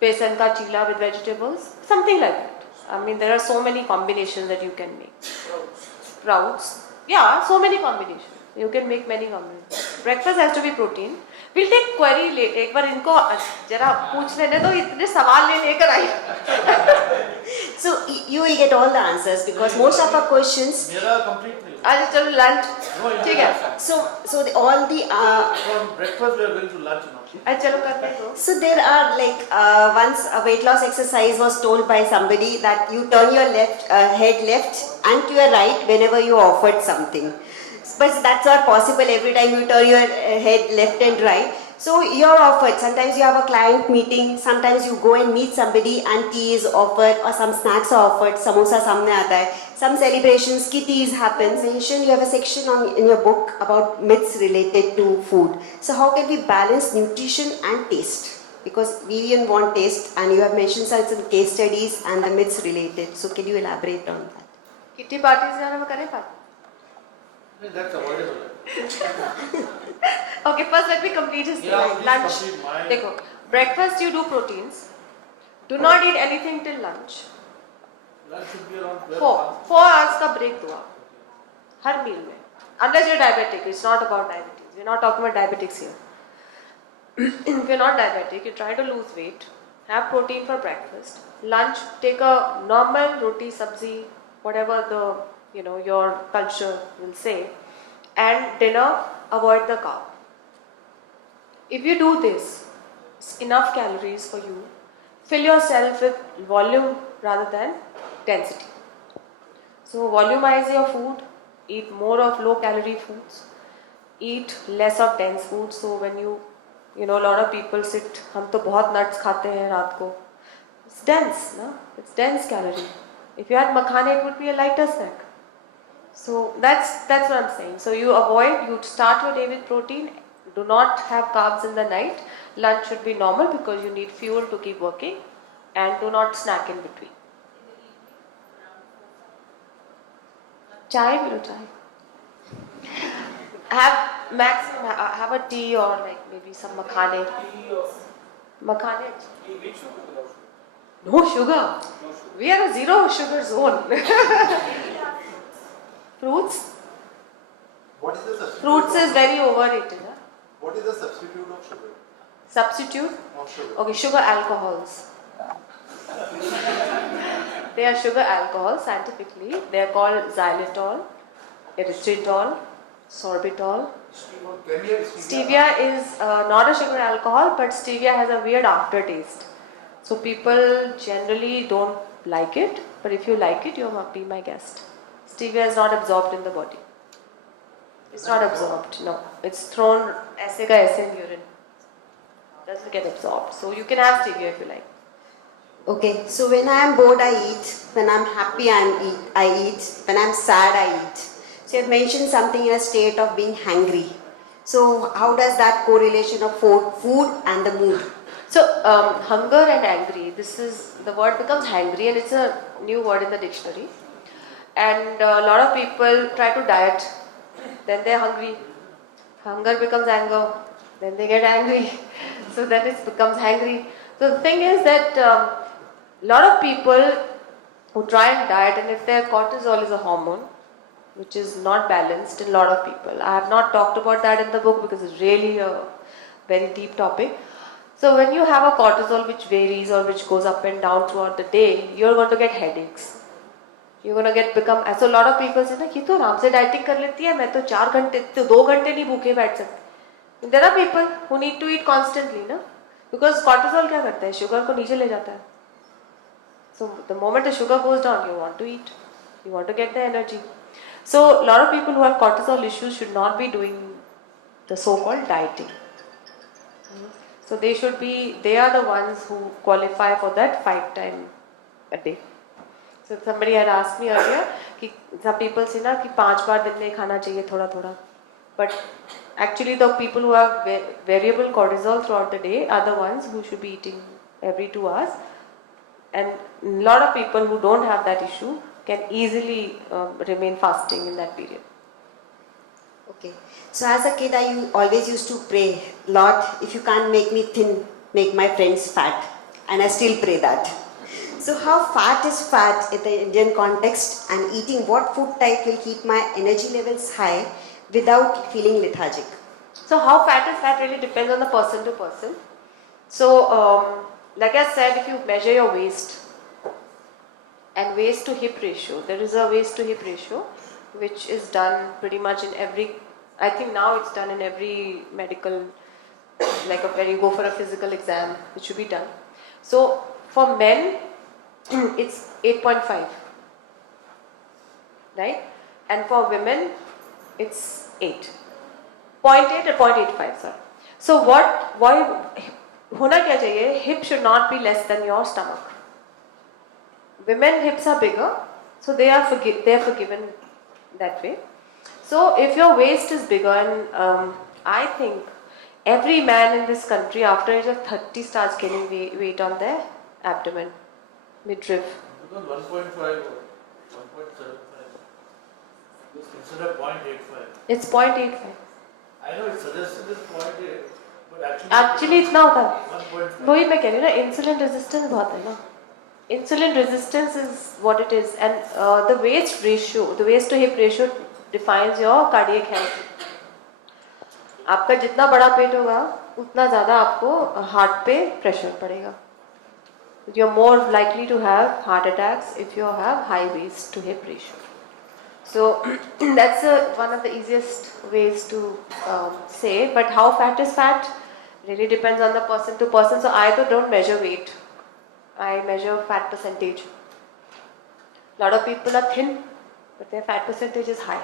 besan ka chila with vegetables, something like that. I mean, there are so many combinations that you can make. Sprouts. Yeah, so many combinations. You can make many combinations. Breakfast has to be protein. We'll take query later. एक बार इनको जरा पूछ लेने दो, इतने सवाल लेकर आई. So you will get all the answers because most of our questions. मेरा complete नहीं. आज चलो lunch. ठीक है. So all the From breakfast we are going to lunch now. आज चलो करते हैं तो. So there are like once a weight loss exercise was told by somebody that you turn your head left and to your right whenever you offered something. But that's not possible every time you turn your head left and right. So you're offered. Sometimes you have a client meeting. Sometimes you go and meet somebody and tea is offered or some snacks are offered. Samosa samne aata hai. Some celebrations, kitties happens. Mention you have a section in your book about myths related to food. So how can we balance nutrition and taste? Because we even want taste, and you have mentioned some case studies and the myths related. So can you elaborate on that? Kitty parties जाना में करें बात. That's avoidable. Okay, first let me complete his Yeah, line. please Lunch. complete mine. देखो, breakfast you do proteins. Do not eat anything till lunch. Lunch should be around 12 4 hours. 4 hours का break दो आप. हर meal में. Unless you're diabetic, it's not about diabetes. We're not talking about diabetics here. If you're not diabetic, you're trying to lose weight. Have protein for breakfast. Lunch, take a normal roti, sabzi, whatever the your culture will say. And dinner, avoid the carb. If you do this, it's enough calories for you. Fill yourself with volume rather than density. So volumize your food, eat more of low calorie foods, eat less of dense foods. So when a lot of people sit, हम तो बहुत nuts खाते हैं रात को. It's dense, no? It's dense calorie. If you had makhane, it would be a lighter snack. So that's what I'm saying. So you start your day with protein. Do not have carbs in the night. Lunch should be normal because you need fuel to keep working, and do not snack in between. Chai, pilo chai. Have a tea or like maybe some makhane. Tea or Makhane. tea with sugar without sugar? No sugar. No sugar. We are a zero sugar zone. Fruits. What is the substitute? Fruits is very overrated. Huh? What is the substitute of sugar? Substitute. Of sugar. Okay, sugar alcohols. They are sugar alcohols scientifically. They are called xylitol, erythritol, sorbitol. Can we have Stevia is not a sugar alcohol, but stevia has a weird aftertaste. So people generally don't like it, but if you like it, you must be my guest. Stevia is not absorbed in the body. It's not absorbed, no. It's thrown ऐसे का ऐसे in urine. Doesn't get absorbed. So you can have stevia if you like. Okay, so when I am bored, I eat. When I'm happy, I eat. When I'm sad, I eat. So you have mentioned something in a state of being hungry. So how does that correlation of food and the mood? So hunger and angry. The word becomes hangry, and it's a new word in the dictionary. And a lot of people try to diet, then they're hungry. Hunger becomes anger, then they get angry. So then it becomes hangry. So the thing is that a lot of people who try and diet, and if their cortisol is a hormone which is not balanced in a lot of people. I have not talked about that in the book because it's really a very deep topic. So when you have a cortisol which varies or which goes up and down throughout the day, you're going to get headaches. You're going to become, so a lot of people say, "Ye to aram se dieting kar leti hai, main to 4 घंटे, 2 घंटे नहीं भूखे बैठ सकते." There are people who need to eat constantly, na? Because cortisol क्या करता है? Sugar को नीचे ले जाता है. So the moment the sugar goes down, you want to eat. You want to get the energy. So a lot of people who have cortisol issues should not be doing the so-called dieting. So they are the ones who qualify for that 5 times a day. So somebody had asked me earlier, कि some people say ना कि 5 बार दिन में खाना चाहिए थोड़ा-थोड़ा. But actually the people who have variable cortisol throughout the day are the ones who should be eating every 2 hours. And a lot of people who don't have that issue can easily remain fasting in that period. Okay. So as a kid, I always used to pray, "Lord, if you can't make me thin, make my friends fat." And I still pray that. So how fat is fat in the Indian context, and eating what food type will keep my energy levels high without feeling lethargic? So how fat is fat really depends on the person to person. So like I said, if you measure your waist and waist to hip ratio, there is a waist to hip ratio which is done pretty much in every, I think now it's done in every medical, like when you go for a physical exam, it should be done. So for men, it's 8.5, right? And for women, it's 8. 0.8 or 0.85, sorry. So why होना क्या चाहिए? Hip should not be less than your stomach. Women hips are bigger, so they are forgiven that way. So if your waist is bigger, and I think Every man in this country after age of 30 starts gaining weight on their abdomen, midriff. Because 1.5 or 1.75 instead of 0.85. It's 0.85. I know it suggested is 0.8, but Actually इतना होता है. 1.5. वही मैं कह रही हूँ ना, insulin resistance बहुत है ना. Insulin resistance is what it is, and the waist ratio, the waist to hip ratio defines your cardiac health. आपका जितना बड़ा पेट होगा उतना ज़्यादा आपको हार्ट पे प्रेशर पड़ेगा. You are more likely to have heart attacks if you have high waist to hip ratio. So that's one of the easiest ways to say. But how fat is fat really depends on the person to person. So I don't measure weight. I measure fat percentage. A lot of people are thin, but their fat percentage is high,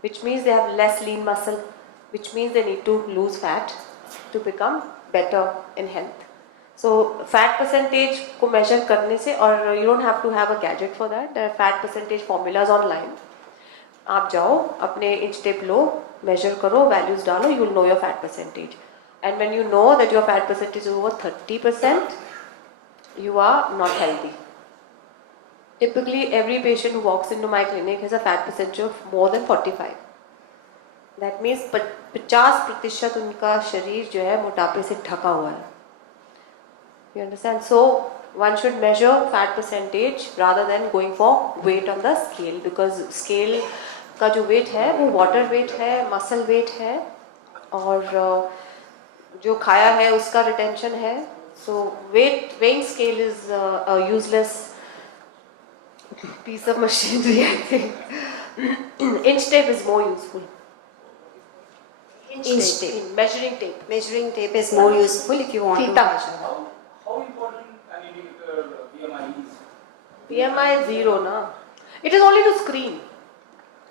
which means they have less lean muscle, which means they need to lose fat to become better in health. So fat percentage को measure करने से, और you don't have to have a gadget for that. There are fat percentage formulas online. आप जाओ अपने inch tape लो, measure करो, values डालो, you will know your fat percentage. And when you know that your fat percentage is over 30%, you are not healthy. Typically, every patient who walks into my clinic has a fat percentage of more than 45. That means 50% उनका शरीर जो है मोटापे से ढका हुआ है. You understand? So one should measure fat percentage rather than going for weight on the scale, because scale का जो weight है वो water weight है, muscle weight है, और जो खाया है उसका retention है. So weighing scale is a useless piece of machinery, I think. Inch tape is more useful. Inch tape. Measuring tape. Measuring tape is more useful if you want to Fita. measure. How important an indicator BMI is? BMI is 0 ना. It is only to screen.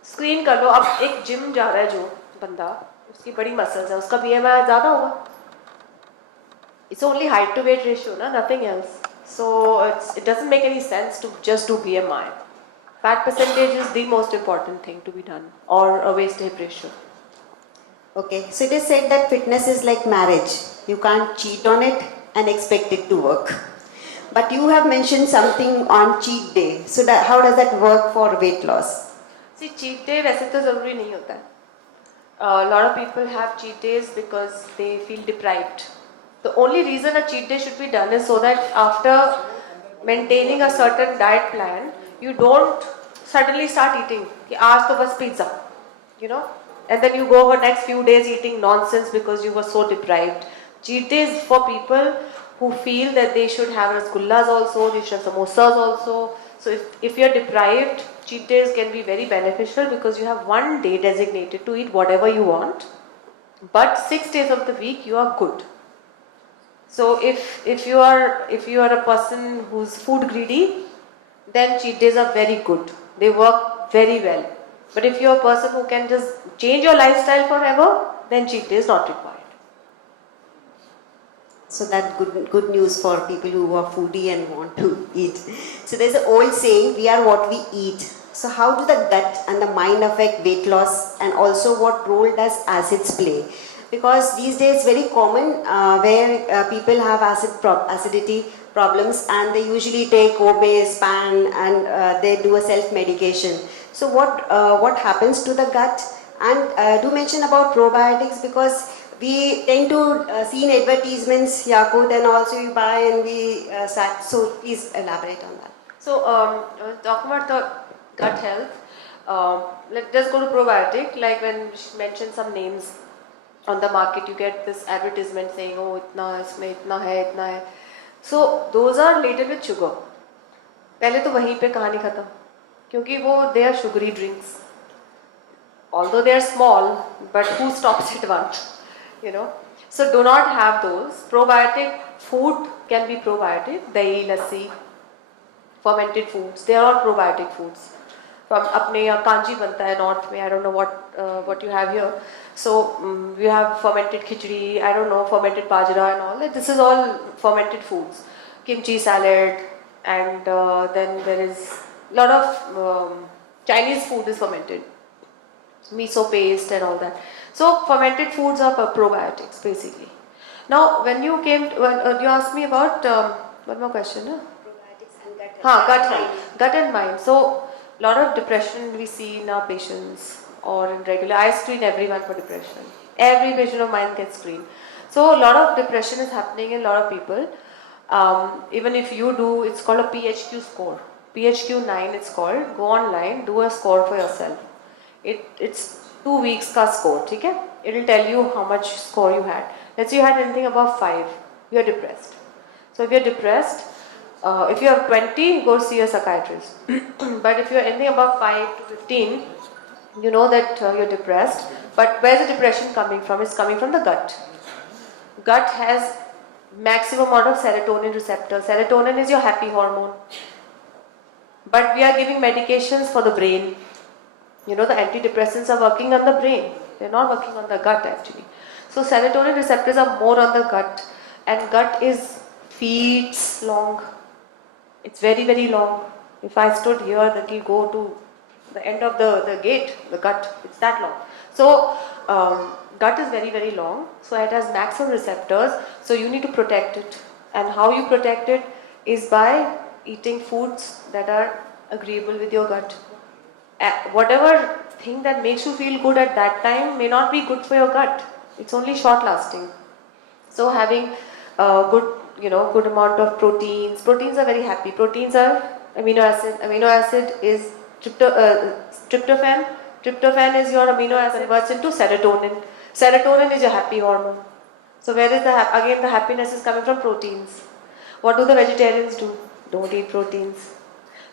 Screen कर लो. अब एक gym जा रहा है जो बंदा, उसकी बड़ी मसल्स है, उसका BMI ज़्यादा होगा. It's only height to weight ratio, na, nothing else. So it doesn't make any sense to just do BMI. Fat percentage is the most important thing to be done, or a waist to hip ratio. Okay, so it is said that fitness is like marriage. You can't cheat on it and expect it to work. But you have mentioned something on cheat day. So how does that work for weight loss? See, cheat day वैसे तो ज़रूरी नहीं होता है. A lot of people have cheat days because they feel deprived. The only reason a cheat day should be done is so that after maintaining a certain diet plan, you don't suddenly start eating कि आज तो बस pizza, you know, and then you go over next few days eating nonsense because you were so deprived. Cheat days for people who feel that they should have rasgullas also, they should have samosas also. So if you're deprived, cheat days can be very beneficial because you have one day designated to eat whatever you want, but 6 days of the week you are good. So if you are a person who's food greedy, then cheat days are very good. They work very well. But if you're a person who can just change your lifestyle forever, then cheat day is not required. So that's good news for people who are foodie and want to eat. So there's an old saying, we are what we eat. So how do the gut and the mind affect weight loss, and also what role does acids play? Because these days it's very common where people have acidity problems, and they usually take Obase, Pan, and they do a self-medication. So what happens to the gut? And do mention about probiotics, because we tend to see in advertisements Yakult, and also you buy and we start. So please elaborate on that. So talking about the gut health, let's go to probiotic. Like when she mentioned some names on the market, you get this advertisement saying, oh, itna isme itna hai. So those are laden with sugar. पहले तो वहीं पे कहानी खत्म, क्योंकि वो they are sugary drinks. Although they are small, but who stops at one? You know. So do not have those. Probiotic food can be probiotic. Dahi, lassi, fermented foods. They are all probiotic foods. From अपने यहाँ कांजी बनता है north में. I don't know what you have here. So you have fermented khichdi. I don't know, fermented bajra and all. This is all fermented foods. Kimchi salad, and then there is a lot of Chinese food is fermented. Miso paste and all that. So fermented foods are probiotics basically. Now when you came, you asked me about one more question. No? Probiotics and gut health. Haan, gut health, gut and mind. So, lot of depression we see in our patients or in regular. I screen everyone for depression. Every patient of mine gets screened. So, a lot of depression is happening in a lot of people. Even if you do, it's called a PHQ score. PHQ 9 it's called. Go online, do a score for yourself. It's 2 weeks ka score, okay? It will tell you how much score you had. Let's say you had anything above 5, you are depressed. So if you are depressed, if you have 20, go see a psychiatrist. But if you are anything above 5 to 15, you know that you're depressed. But where's the depression coming from? It's coming from the gut. Gut has maximum amount of serotonin receptors. Serotonin is your happy hormone. But we are giving medications for the brain. You know, the antidepressants are working on the brain. They're not working on the gut actually. So serotonin receptors are more on the gut. And gut is feet long. It's very, very long. If I stood here, that will go to the end of the gate, the gut. It's that long. So, gut is very, very long. So, it has maximum receptors. So, you need to protect it. And how you protect it is by eating foods that are agreeable with your gut. Whatever thing that makes you feel good at that time may not be good for your gut. It's only short lasting. So, having good amount of proteins. Proteins are very happy. Proteins are amino acid. Amino acid is tryptophan. Tryptophan is your amino acid converts into serotonin. Serotonin is your happy hormone. So where is again the happiness is coming from proteins. What do the vegetarians do? Don't eat proteins.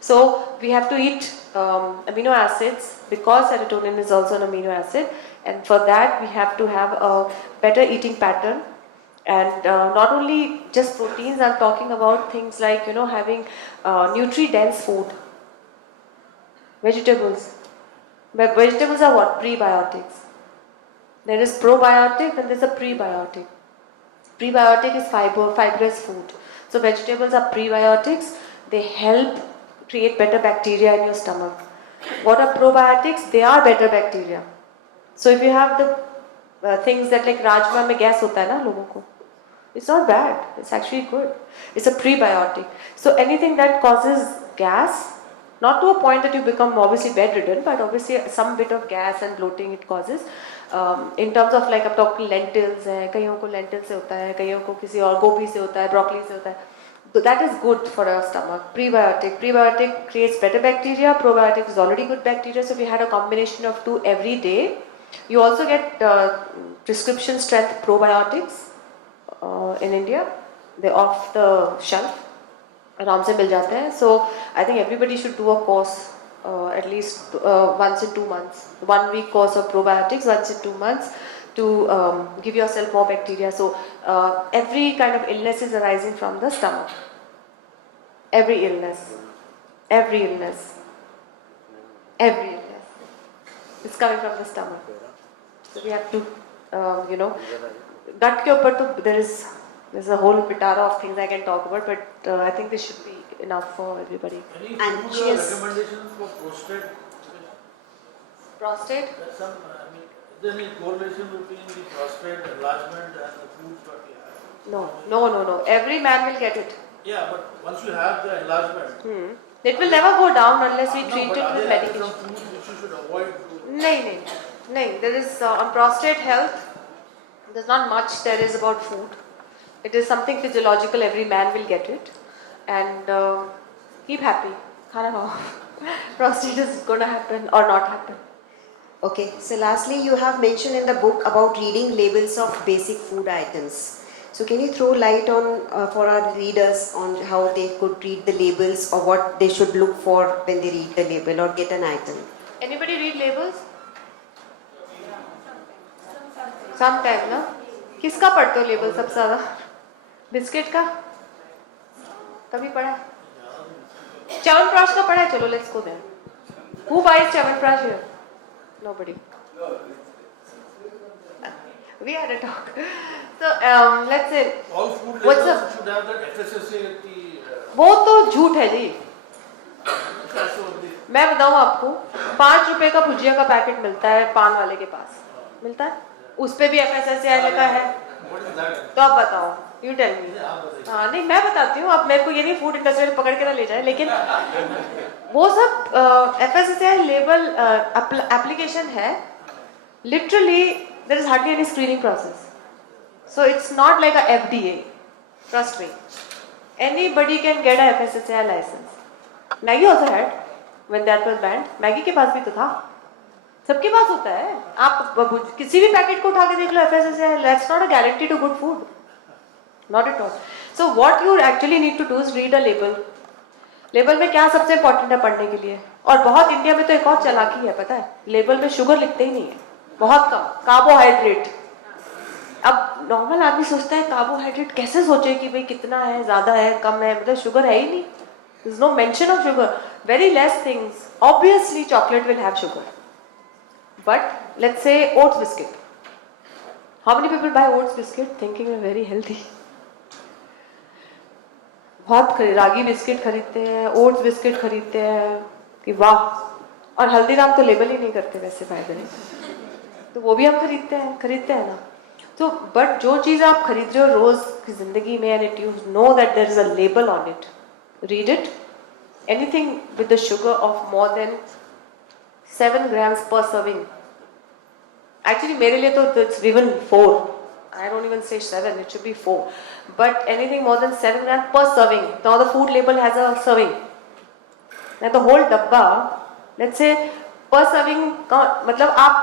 So we have to eat amino acids because serotonin is also an amino acid, and for that we have to have a better eating pattern. And not only just proteins, I'm talking about things like, having nutri-dense food. Vegetables. Vegetables are what? Prebiotics. There is probiotic and there's a prebiotic. Prebiotic is fibrous food. So vegetables are prebiotics. They help create better bacteria in your stomach. What are probiotics? They are better bacteria. So if you have the things that like rajma mein gas hota hai na logon ko, it's not bad, it's actually good. It's a prebiotic. So anything that causes gas, not to a point that you become obviously bedridden, but obviously some bit of gas and bloating it causes. In terms of like I'm talking lentils, kayon ko lentil se hota hai, kayon ko kisi aur gobi se hota hai, broccoli se hota hai. So that is good for our stomach. Prebiotic creates better bacteria. Probiotic is already good bacteria. So we had a combination of two every day. You also get prescription strength probiotics in India. They're off the shelf. आराम से मिल जाते हैं. So I think everybody should do a course at least once in 2 months. 1 week course of probiotics once in 2 months to give yourself more bacteria. So every kind of illness is arising from the stomach. Every illness is coming from the stomach. So we have to, gut ke upar to there's a whole pitara of things I can talk about, but I think this should be enough for everybody. Any And food she is- recommendations for prostate? Prostate? There's some, is there any correlation between the prostate enlargement and the foods that we have? No. Every man will get it. Yeah, but once you have the enlargement, It will never go down unless we no, treat but it are with there medication. some foods which you should avoid to? No. There is on prostate health. There's not much there is about food. It is something physiological. Every man will get it, and keep happy. Khana khao. Prostate is going to happen or not happen. Okay, so lastly, you have mentioned in the book about reading labels of basic food items. So can you throw light on for our readers on how they could read the labels or what they should look for when they read the label or get an item? Anybody read labels? Sometimes, ना? किसका पढ़ते हो label सबसे ज़्यादा? Biscuit का? कभी पढ़ा? च्यवनप्राश का पढ़ा है? चलो let's go there. Who buys chyawanprash here? Nobody. We had a talk. So let's say All food What's labels should have that FSSAI. वो तो झूठ है जी. Also the मैं बताऊँ आपको 5 रुपए का भुजिया का पैकेट मिलता है पान वाले के पास. मिलता है? उस पे भी FSSAI लिखा है, What is that? तो आप बताओ, यू टेल मी। आप बताइए। हाँ नहीं मैं बताती हूँ, अब मेरे को ये नहीं फूड इंडस्ट्री में पकड़ के ना ले जाए, लेकिन वो सब FSSAI लेबल एप्लीकेशन है, literally there is hardly any screening process, so it's not like a FDA, trust me, anybody can get a FSSAI licence. Maggi also had when that was banned, Maggi के पास भी तो था, सबके पास होता है। आप किसी भी पैकेट को उठा के देख लो FSSAI, that's not a guarantee to good food, not at all. So what you actually need to do is read a label. Label में क्या सबसे इंपॉर्टेंट है पढ़ने के लिए, और बहुत इंडिया में तो एक और चालाकी है पता है, लेबल में शुगर लिखते ही नहीं है, बहुत कम, कार्बोहाइड्रेट। अब नॉर्मल आदमी सोचता है कार्बोहाइड्रेट, कैसे सोचे कि भाई कितना है, ज्यादा है, कम है, मतलब शुगर है ही नहीं, there is no mention of sugar, very less things. Obviously chocolate will have sugar, but let's say oats biscuit, how many people buy oats biscuit thinking they very healthy? बहुत रागी बिस्किट खरीदते हैं, oats biscuit खरीदते हैं कि वाह, और हल्दीराम तो label ही नहीं करते वैसे फायदे नहीं, तो वो भी हम खरीदते हैं ना। तो बट जो चीज़ आप खरीद रहे हो रोज की जिंदगी में, and it you know that there is a label on it, read it. Anything with the sugar of more than 7 grams per serving, actually मेरे लिए तो it's even 4, I don't even say 7, it should be 4. But anything more than 7 grams per serving. Now the food label has a serving. Now the whole डब्बा, let's say per serving का मतलब आप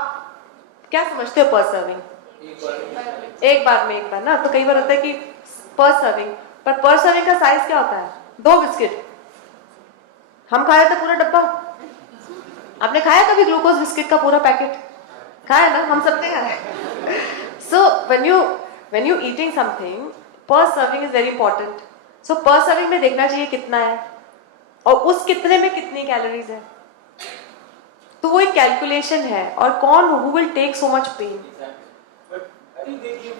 क्या समझते हो per serving? एक बार में ना, तो कई बार होता है कि per serving, पर per serving का साइज क्या होता है? 2 बिस्किट। हम खाए तो पूरा डब्बा। आपने खाया कभी ग्लूकोज बिस्किट का पूरा पैकेट? खाया ना, हम सबने खाया। So when you eating something, per serving is very important. So per serving में देखना चाहिए कितना है, और उस कितने में कितनी कैलोरीज है, तो वो एक कैलकुलेशन है, और कौन who will take so much pain? But I think they give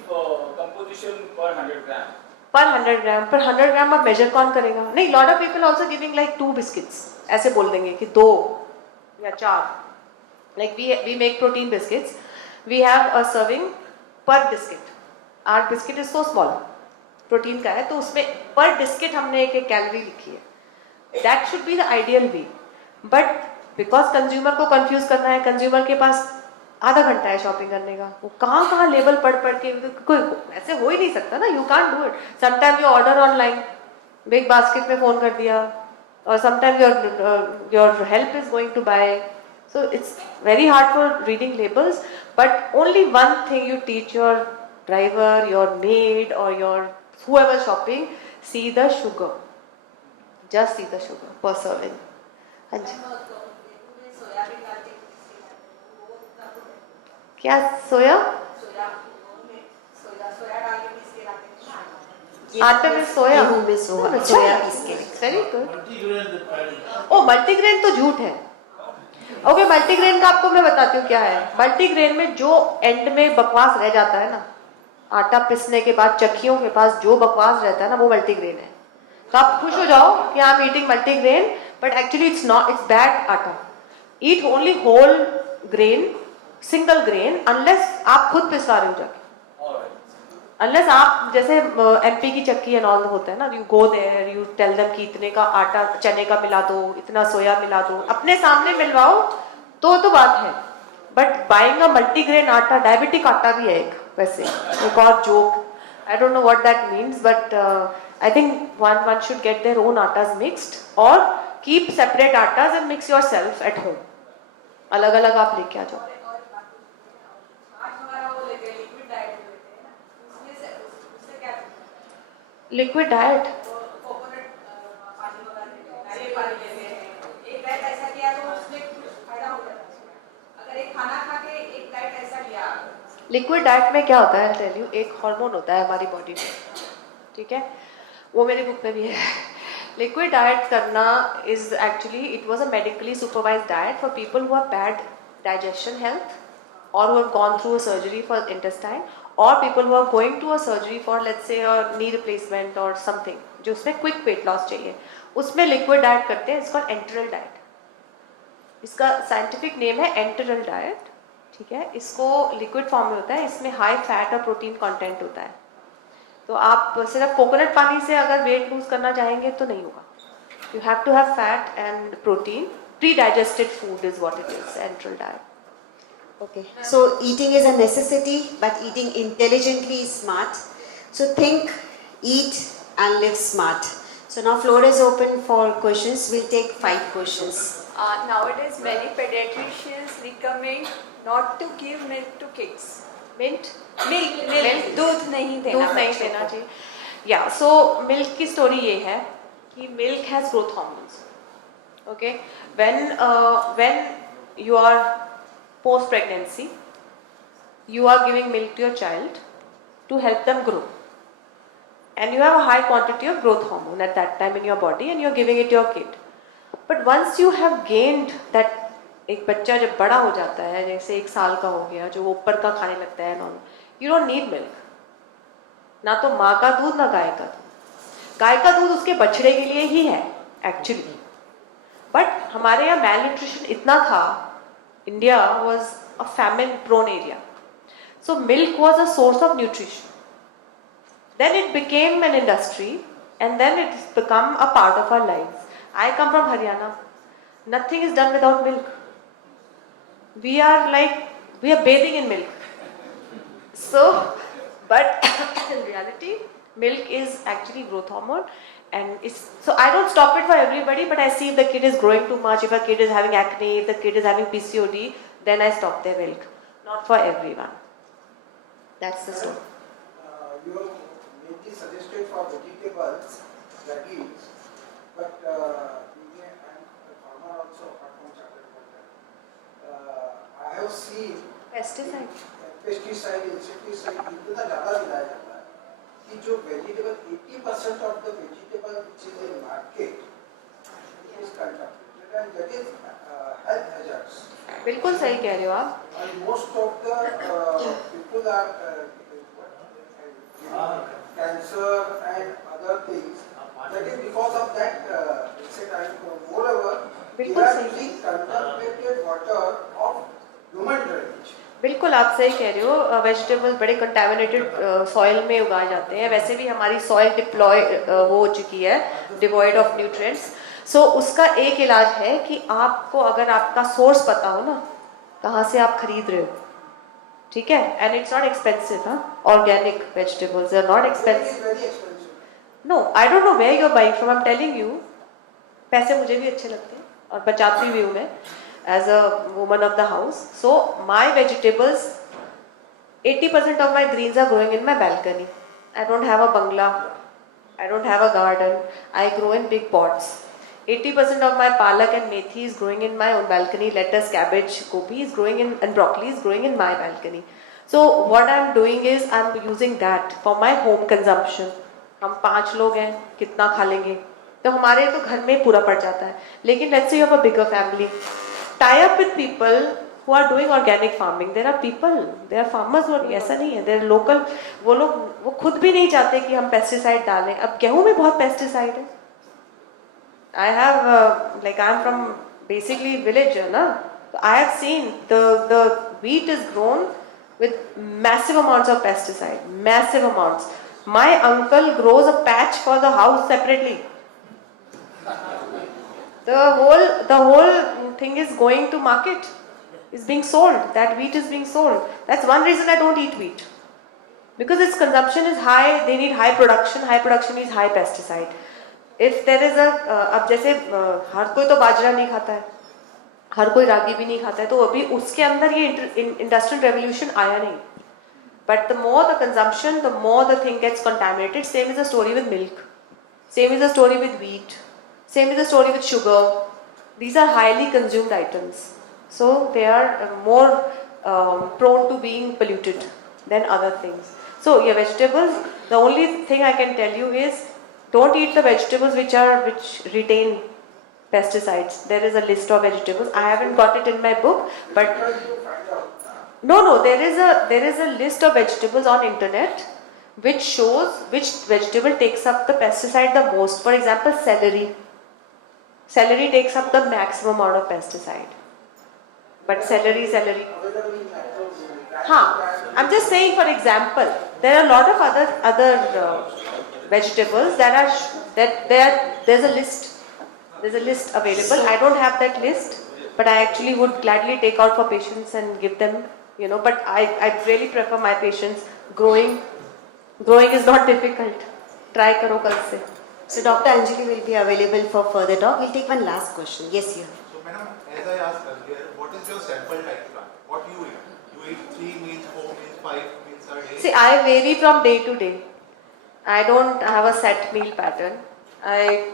composition per 100 gram. पर 100 ग्राम अब मेजर कौन करेगा? नहीं, lot of people also giving like 2 biscuits, ऐसे बोल देंगे कि 2 या 4, like we make protein biscuits, we have a serving per biscuit, or biscuit is so small, protein का है, तो उसमें पर बिस्किट हमने एक कैलोरी लिखी है, that should be the ideal way. But because consumer को कंफ्यूज करना है, कंज्यूमर के पास आधा घंटा है शॉपिंग करने का, वो कहाँ लेबल पढ़ के, कोई ऐसे हो ही नहीं सकता ना, you can't do it. Sometime you order online, Big Basket में फोन कर दिया, और sometime your help is going to buy, so it's very hard for reading labels, but only one thing you teach your driver, your maid, or your whoever shopping, see the sugar, just see the sugar per serving. हाँ जी, क्या सोया आटे में सोया, गेहूं में सोया piece के लिखते हैं। Very good. Multigrain the parent. ओ मल्टीग्रेन तो झूठ है। ओके, मल्टीग्रेन का आपको मैं बताती हूँ क्या है। मल्टीग्रेन में जो एंड में बकवास रह जाता है ना, आटा पिसने के बाद चक्कियों के पास जो बकवास रहता है ना, वो मल्टीग्रेन है। तो आप खुश हो जाओ कि I am eating multigrain, but actually it's not, it's bad atta. Eat only whole grain, single grain, unless आप खुद पिसवा रहे हो जाके, अनलेस आप जैसे एमपी की चक्की एंड ऑल होता है ना, you go there, you tell them कि इतने का आटा चने का मिला दो, इतना सोया मिला दो, अपने सामने मिलवाओ तो बात है। But buying a multigrain atta, diabetic atta भी है एक, वैसे एक और joke, I don't know what that means, but I think one should get their own attas mixed, और keep separate attas and mix yourself at home, अलग अलग आप लेके आ जाओ। लिक्विड डाइट, लिक्विड डाइट में क्या होता है, टेल यू, एक हार्मोन होता है हमारी बॉडी में, ठीक है, वो मेरी बुक में भी है। लिक्विड डाइट करना is actually, it was a medically supervised diet for people who have bad digestion health, or who have gone through a surgery for intestine, or people who are going to a surgery for let's say a knee replacement or something, जो उसमें quick weight loss चाहिए, उसमें liquid diet करते हैं, इसका enteral diet, इसका scientific name है enteral diet, ठीक है, इसको लिक्विड फॉर्म में होता है, इसमें हाई फैट और प्रोटीन कंटेंट होता है। तो आप सिर्फ कोकोनट पानी से अगर वेट लूज करना चाहेंगे तो नहीं होगा। You have to have fat and protein. Pre digested food is what it is, central diet. Okay, so eating is a necessity, but eating intelligently is smart. So think, eat, and live smart. So now floor is open for questions. We'll take 5 questions. Nowadays, many pediatricians recommend not to give milk to kids. Mint Milk, दूध नहीं देना दूध नहीं बच्चों देना को। चाहिए। या सो मिल्क की स्टोरी ये है कि milk has growth hormones. Okay, when you are post pregnancy, you are giving milk to your child to help them grow, and you have a high quantity of growth hormone at that time in your body, and you are giving it to your kid. But once you have gained that, एक बच्चा जब बड़ा हो जाता है, जैसे 1 साल का हो गया, जो ऊपर का खाने लगता है, normal, you don't need milk. ना तो माँ का दूध ना गाय का दूध। गाय का दूध उसके बछड़े के लिए ही है एक्चुअली, बट हमारे यहाँ मैल न्यूट्रिशन इतना था। India was a famine prone area, so milk was a source of nutrition. Then it became an industry, and then it's become a part of our lives. I come from Haryana. Nothing is done without milk. We are bathing in milk. So, but in reality, milk is actually growth hormone, and so I don't stop it for everybody, but I see if the kid is growing too much, if a kid is having acne, if the kid is having PCOD, then I stop their milk. Not for everyone. That's the story. You have mainly suggested for vegetables, veggies, but being a farmer also, apart from chartered accountant, I have seen Pesticide. pesticide, insecticide, इतना ज़्यादा मिलाया जाता है कि जो vegetable 80% of the vegetable which is in market is contaminated and that is health hazards. बिल्कुल सही कह रहे हो आप। And most of the people are cancer and other things. That is because of that insecticide. Moreover, they बिल्कुल are सही। using contaminated water of human drainage. बिल्कुल आप सही कह रहे हो। वेजिटेबल्स बड़े कंटेमिनेटेड सॉइल में उगाए जाते हैं। वैसे भी हमारी सॉइल डिप्लॉय हो चुकी है, डिवॉइड ऑफ न्यूट्रिएंट्स। सो उसका एक इलाज है कि आपको अगर आपका सोर्स पता हो ना, कहाँ से आप खरीद रहे हो, ठीक है, एंड इट्स नॉट एक्सपेंसिव। हाँ, organic vegetables are not It is expensive. very expensive. नो, I don't know where you are buying from, I am telling you. पैसे मुझे भी अच्छे लगते हैं और बचाती भी हूँ मैं as a woman of the house. So my vegetables, 80% of my greens are growing in my balcony. I don't have a bungalow, I don't have a garden, I grow in big pots. 80% of my palak and methi is growing in my own balcony. Lettuce, cabbage, gobi is growing in, and broccoli is growing in my balcony. So what I'm doing is I'm using that for my home consumption. हम 5 लोग हैं, कितना खा लेंगे, तो हमारे तो घर में पूरा पड़ जाता है। लेकिन let's say you have a bigger family, tie up with people who are doing organic farming. There are people, there are farmers who are, ऐसा नहीं है, they are local. वो खुद भी नहीं चाहते कि हम पेस्टिसाइड डालें। अब गेहूं में बहुत पेस्टिसाइड है। I have I'm from basically village, ना, I have seen the wheat is grown with massive amounts of pesticide, massive amounts. My uncle grows a patch for the house separately. The whole thing is going to market, is being sold. That wheat is being sold. That's one reason I don't eat wheat, because its consumption is high. They need high production. High production is high pesticide. If there is a अब जैसे हर कोई तो बाजरा नहीं खाता है, हर कोई रागी भी नहीं खाता है, तो अभी उसके अंदर ये इंडस्ट्रियल रेवोल्यूशन आया नहीं। But the more the consumption, the more the thing gets contaminated. Same is the story with milk. Same is the story with wheat. Same is the story with sugar. These are highly consumed items, so they are more prone to being polluted than other things. So yeah, vegetables, the only thing I can tell you is don't eat the vegetables which retain pesticides. There is a list of vegetables. I haven't got it in my book, but no, there is a list of vegetables on internet which shows which vegetable takes up the pesticide the most. For example, celery. Celery takes up the maximum amount of pesticide. But celery. Available in I'm just saying, for example, there are a lot of other vegetables there's a list. There's a list available. I don't have that list, but I actually would gladly take out for patients and give them. But I really prefer my patients growing. Growing is not difficult. Try karo kal se. So Dr. Anjali will be available for further talk. We'll take one last question. Yes, you. So, madam, as I asked earlier, what is your sample diet plan? What you eat? You eat 3 meals, 4 meals, 5 meals a day? See, I vary from day to day. I don't have a set meal pattern. I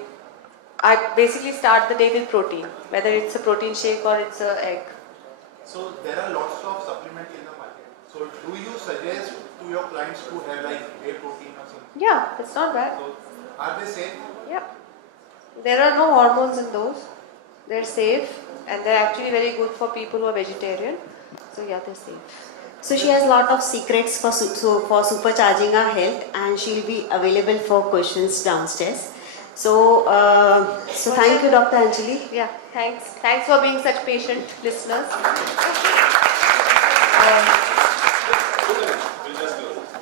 basically start the day with protein, whether it's a protein shake or it's an egg. So there are lots of supplements in the market. So do you suggest to your clients to have like whey protein or something? Yeah, it's not bad. So are they safe? Yeah. There are no hormones in those. They're safe and they're actually very good for people who are vegetarian. So yeah, they're safe. So she has a lot of secrets for supercharging her health, and she'll be available for questions downstairs. So thank you, Dr. Anjali. Yeah, thanks. Thanks for being such patient listeners.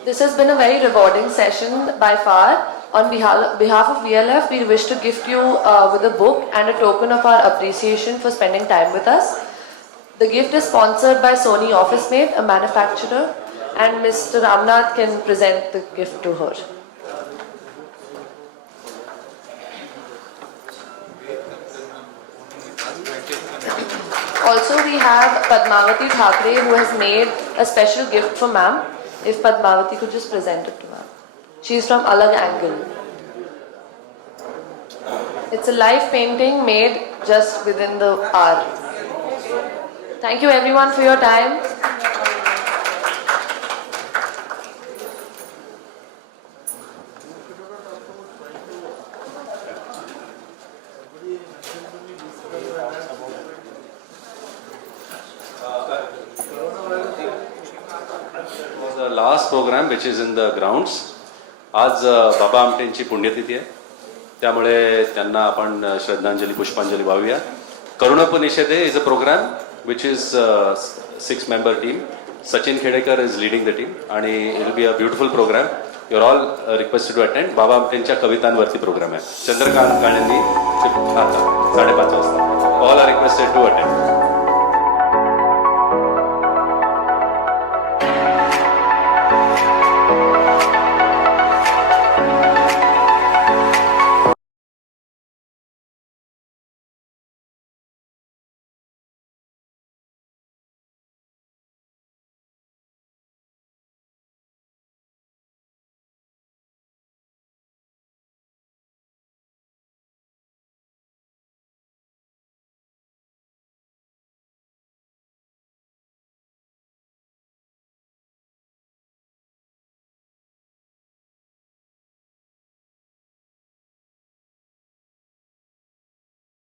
This has been a very rewarding session by far. On behalf of VLF, we wish to gift you with a book and a token of our appreciation for spending time with us. The gift is sponsored by Sony OfficeMate, a manufacturer, and Mr. Ramnath can present the gift to her. Also, we have Padmavati Thakre, who has made a special gift for ma'am. If Padmavati could just present it to ma'am. She is from Alag Angle. It's a live painting made just within the hour. Thank you everyone for your time. The last program which is in the grounds. आज बाबा आमटेंची पुण्यतिथी आहे, त्यामुळे त्यांना आपण श्रद्धांजली पुष्पांजली वाहूया. Karunopanishade is a program which is 6-member team. Sachin Khedekar is leading the team आणि it will be a beautiful program. You are all requested to attend. Baba आमटेंच्या कवितांवरती प्रोग्राम आहे. चंद्रकांत काळेंनी 5:30 वाजता. All are requested to attend.